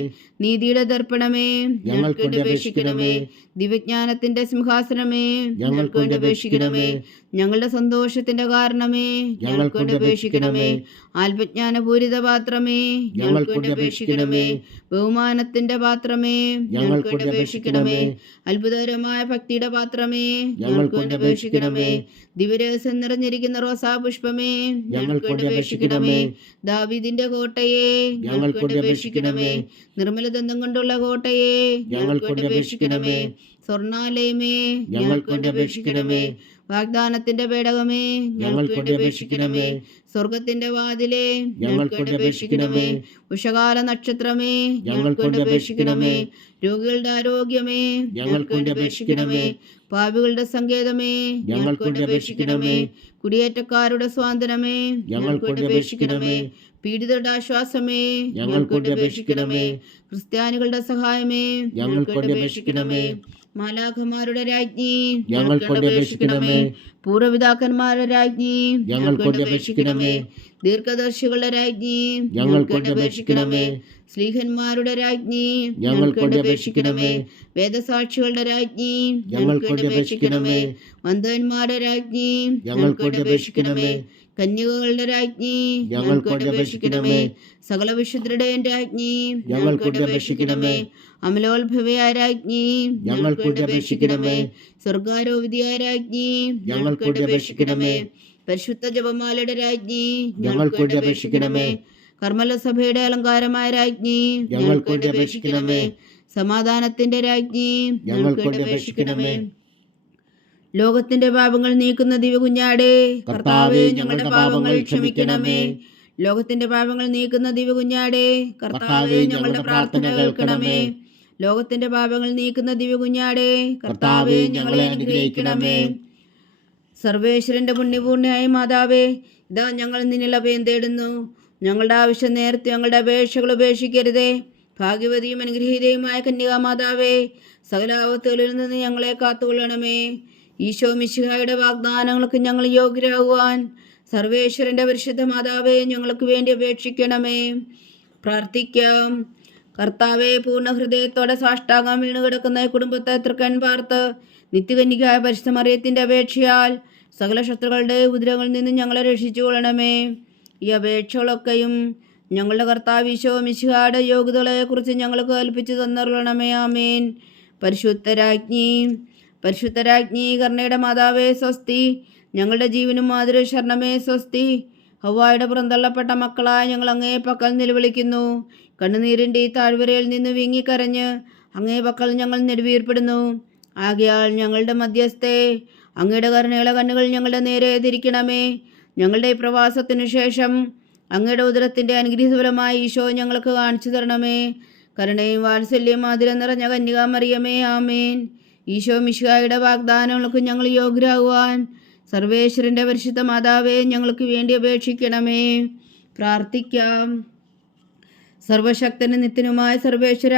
നീതിയുടെ ദർപ്പണമേ, ഞങ്ങൾക്ക് വേണ്ടി അപേക്ഷിക്കണമേ. ദിവ്യജ്ഞാനത്തിന്റെ സിംഹാസനമേ, ഞങ്ങൾക്ക് വേണ്ടി അപേക്ഷിക്കണമേ. ഞങ്ങളുടെ സന്തോഷത്തിന്റെ കാരണമേ, ഞങ്ങൾക്ക് വേണ്ടി അപേക്ഷിക്കണമേ. ആത്മജ്ഞാനപൂരിത പാത്രമേ, ഞങ്ങൾക്ക് വേണ്ടി അപേക്ഷിക്കണമേ. ബഹുമാനത്തിന്റെ പാത്രമേ, ഞങ്ങൾക്ക് വേണ്ടി അപേക്ഷിക്കണമേ. അത്ഭുതകരമായ ഭക്തിയുടെ പാത്രമേ, ഞങ്ങൾക്ക് വേണ്ടി അപേക്ഷിക്കണമേ. ദിവ്യരഹസ്യം നിറഞ്ഞിരിക്കുന്ന റോസാ പുഷ്പമേ, ഞങ്ങൾക്ക് വേണ്ടി അപേക്ഷിക്കണമേ. ദാവീദിന്റെ കോട്ടയെ, ഞങ്ങൾക്ക് വേണ്ടി അപേക്ഷിക്കണമേ. നിർമ്മലദന്തം കൊണ്ടുള്ള കോട്ടയെ, ഞങ്ങൾക്ക് വേണ്ടി അപേക്ഷിക്കണമേ. സ്വർണാലയമേ, ഞങ്ങൾക്ക് വേണ്ടി അപേക്ഷിക്കണമേ. വാഗ്ദാനത്തിന്റെ പേടകമേ, ഞങ്ങൾക്ക് വേണ്ടി അപേക്ഷിക്കണമേ. സ്വർഗത്തിന്റെ വാതിലേ, ഞങ്ങൾക്ക് വേണ്ടി അപേക്ഷിക്കണമേ. ഉഷകാല നക്ഷത്രമേ, ഞങ്ങൾക്ക് വേണ്ടി അപേക്ഷിക്കണമേ. രോഗികളുടെ ആരോഗ്യമേ, ഞങ്ങൾക്ക് വേണ്ടി അപേക്ഷിക്കണമേ. പാപികളുടെ സങ്കേതമേ, ഞങ്ങൾക്ക് വേണ്ടി അപേക്ഷിക്കണമേ. കുടിയേറ്റക്കാരുടെ സ്വാതന്ത്ര്യമേ, ഞങ്ങൾക്ക് വേണ്ടി അപേക്ഷിക്കണമേ. പീഡിതരുടെ ആശ്വാസമേ, ഞങ്ങൾക്ക് വേണ്ടി അപേക്ഷിക്കണമേ. ക്രിസ്ത്യാനികളുടെ സഹായമേ, ഞങ്ങൾക്ക് വേണ്ടി അപേക്ഷിക്കണമേ. മാലാഖമാരുടെ രാജ്ഞി, ഞങ്ങൾക്ക് വേണ്ടി അപേക്ഷിക്കണമേ. പൂർവ്വപിതാക്കന്മാരുടെ രാജ്ഞി, ഞങ്ങൾക്ക് വേണ്ടി അപേക്ഷിക്കണമേ. ദീർഘദർശികളുടെ രാജ്ഞി, ഞങ്ങൾക്ക് വേണ്ടി അപേക്ഷിക്കണമേ. സ്ലീഹന്മാരുടെ രാജ്ഞി, ഞങ്ങൾക്ക് വേണ്ടി അപേക്ഷിക്കണമേ. വേദസാക്ഷികളുടെ രാജ്ഞി, ഞങ്ങൾക്ക് വേണ്ടി അപേക്ഷിക്കണമേ. വന്ദന്മാരുടെ രാജ്ഞി, ഞങ്ങൾക്ക് വേണ്ടി അപേക്ഷിക്കണമേ. കന്യകകളുടെ രാജ്ഞി, ഞങ്ങൾക്ക് വേണ്ടി അപേക്ഷിക്കണമേ. സകല വിശുദ്ധരുടെയും രാജ്ഞി, ഞങ്ങൾക്ക് വേണ്ടി അപേക്ഷിക്കണമേ. അമലോത്ഭവയായ രാജ്ഞി, ഞങ്ങൾക്ക് വേണ്ടി അപേക്ഷിക്കണമേ. സ്വർഗാരോപിതിയായ രാജ്ഞി, ഞങ്ങൾക്ക് വേണ്ടി അപേക്ഷിക്കണമേ. പരിശുദ്ധ ജപമാലയുടെ രാജ്ഞി, ഞങ്ങൾക്ക് വേണ്ടി അപേക്ഷിക്കണമേ. കർമ്മല സഭയുടെ അലങ്കാരമായ രാജ്ഞി, ഞങ്ങൾക്ക് വേണ്ടി അപേക്ഷിക്കണമേ. സമാധാനത്തിന്റെ രാജ്ഞി, ഞങ്ങൾക്ക് വേണ്ടി അപേക്ഷിക്കണമേ. ലോകത്തിന്റെ പാപങ്ങൾ നീക്കുന്ന ദിവ്യകുഞ്ഞാടേ, കർത്താവേ, ഞങ്ങളുടെ പാപങ്ങൾ ക്ഷമിക്കണമേ. ലോകത്തിന്റെ പാപങ്ങൾ നീക്കുന്ന ദിവ്യകുഞ്ഞാടേ, കർത്താവേ, ഞങ്ങളുടെ പ്രാർത്ഥന കേൾക്കണമേ. ലോകത്തിന്റെ പാപങ്ങൾ നീക്കുന്ന ദിവ്യകുഞ്ഞാടേ, കർത്താവേ, ഞങ്ങളെ അനുഗ്രഹിക്കണമേ. സർവേശ്വരന്റെ പുണ്യപൂർണ്ണയായ മാതാവേ, ഇതാ ഞങ്ങൾ നിന്നിൽ അഭയം തേടുന്നു. ഞങ്ങളുടെ ആവശ്യം നേരത്തെ ഞങ്ങളുടെ അപേക്ഷകൾ ഉപേക്ഷിക്കരുതേ. ഭാഗ്യവതിയും അനുഗ്രഹീതയുമായ കന്യകാമാതാവേ, സകല ആപത്തുകളിൽ നിന്ന് ഞങ്ങളെ കാത്തുകൊള്ളണമേ. ഈശോ മിശിഹായുടെ വാഗ്ദാനങ്ങൾക്ക് ഞങ്ങൾ യോഗ്യരാകുവാൻ സർവേശ്വരന്റെ പരിശുദ്ധ മാതാവേ, ഞങ്ങൾക്ക് വേണ്ടി അപേക്ഷിക്കണമേ. പ്രാർത്ഥിക്കാം. കർത്താവെ, പൂർണ്ണ ഹൃദയത്തോടെ സാഷ്ടാംഗം വീണ് കിടക്കുന്ന ഈ കുടുംബത്തെ തൃക്കൺ പാർത്ത് നിത്യകന്യകയായ പരിശുദ്ധ മറിയത്തിന്റെ അപേക്ഷയാൽ സകല ശത്രുക്കളുടെ ഉപദ്രവങ്ങളിൽ നിന്ന് ഞങ്ങളെ രക്ഷിച്ചു കൊള്ളണമേ. ഈ അപേക്ഷകളൊക്കെയും ഞങ്ങളുടെ കർത്താവ് ഈശോ മിശിഹായുടെ യോഗ്യതകളെക്കുറിച്ച് ഞങ്ങൾക്ക് കൽപ്പിച്ചു തന്നരുളണമേ. ആമേൻ. പരിശുദ്ധരാജ്ഞി കർണയുടെ മാതാവേ സ്വസ്തി. ഞങ്ങളുടെ ജീവനും മാതൃ ശരണമേ സ്വസ്തി. ഹവ്വായുടെ പുറന്തള്ളപ്പെട്ട മക്കളായ ഞങ്ങൾ അങ്ങേ പക്കൽ നിലവിളിക്കുന്നു. കണ്ണുനീരിൻ്റെ ഈ താഴ്വരയിൽ നിന്ന് വീങ്ങിക്കരഞ്ഞ് അങ്ങേ പക്കൽ ഞങ്ങൾ നെടുവീർപ്പെടുന്നു. ആകയാൽ ഞങ്ങളുടെ മധ്യസ്ഥേ, അങ്ങയുടെ കരുണയുള്ള കണ്ണുകൾ ഞങ്ങളുടെ നേരെ തിരിക്കണമേ. ഞങ്ങളുടെ ഈ പ്രവാസത്തിനു ശേഷം അങ്ങയുടെ ഉദരത്തിൻ്റെ അനുഗ്രഹീതഫലമായ ഈശോ ഞങ്ങൾക്ക് കാണിച്ചു തരണമേ. കരുണയും വാത്സല്യം ആതിരം നിറഞ്ഞ കന്യകാമറിയമേ, ആമേൻ. ഈശോ മിശിഹായുടെ വാഗ്ദാനങ്ങൾക്ക് ഞങ്ങൾ യോഗ്യരാകുവാൻ സർവേശ്വരൻ്റെ പരിശുദ്ധ മാതാവേ, ഞങ്ങൾക്ക് വേണ്ടി അപേക്ഷിക്കണമേ. പ്രാർത്ഥിക്കാം. സർവശക്തനും നിത്യനുമായ സർവേശ്വര,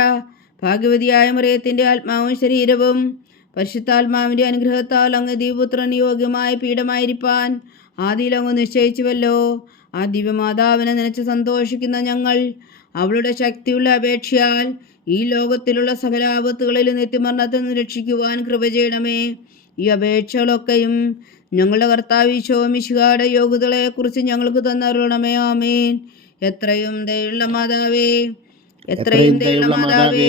ഭാഗ്യവതിയായ മറിയത്തിൻ്റെ ആത്മാവും ശരീരവും പരിശുദ്ധാത്മാവിൻ്റെ അനുഗ്രഹത്താൽ അങ്ങ് ദൈവപുത്രന് യോഗ്യമായ പീഠമായിരിക്കാൻ ആദിയിൽ അങ്ങ് നിശ്ചയിച്ചുവല്ലോ. ആ ദിവ്യമാതാവിനെ നനച്ച് സന്തോഷിക്കുന്ന ഞങ്ങൾ അവളുടെ ശക്തിയുള്ള അപേക്ഷയാൽ ഈ ലോകത്തിലുള്ള സകല ആപത്തുകളിൽ നിത്യമരണത്തിൽ നിന്ന് രക്ഷിക്കുവാൻ കൃപ ചെയ്യണമേ. ഈ അപേക്ഷകളൊക്കെയും ഞങ്ങളുടെ കർത്താവ് ഈശോ മിശിഹായുടെ യോഗ്യതകളെക്കുറിച്ച് ഞങ്ങൾക്ക് തന്നരുളണമേ. ആമേൻ. എത്രയും ദയുള്ള മാതാവേ, എത്രയും ദയുള്ള മാതാവേ,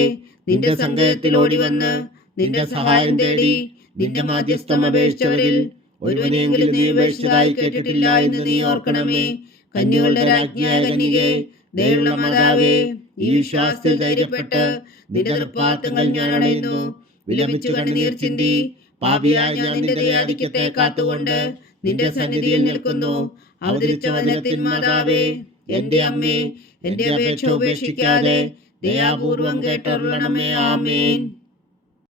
നിന്റെ സങ്കേതത്തിൽ ഓടി വന്ന് നിന്റെ സഹായം തേടി നിന്റെ മാധ്യസ്ഥം അപേക്ഷിച്ചവരിൽ ഒരുവനെങ്കിലും നീ ഉപേക്ഷിച്ചതായി കേട്ടിട്ടില്ല എന്ന് നീ ഓർക്കണമേ. കന്യകളുടെ രാജ്ഞിയായ കന്യകേ, ദയുള്ള മാതാവേ, ഈ വിശ്വാസത്തിൽ ധൈര്യപ്പെട്ട് നിന്റെ തൃപ്പാദങ്ങൾ ഞാൻ അണയുന്നു. വിലപിച്ചു കണ്ണുനീർ ചിന്തി പാപിയായ ഞാൻ നിന്റെ ദയാധിക്യത്തെ കാത്തുകൊണ്ട് നിന്റെ സന്നിധിയിൽ നിൽക്കുന്നു. അവതരിച്ച വചനത്തിൻ മാതാവേ, എന്റെ അമ്മേ, എന്റെ അപേക്ഷ ഉപേക്ഷിക്കാതെ ദയാപൂർവം കേട്ടരുളണമേ. ആമേൻ.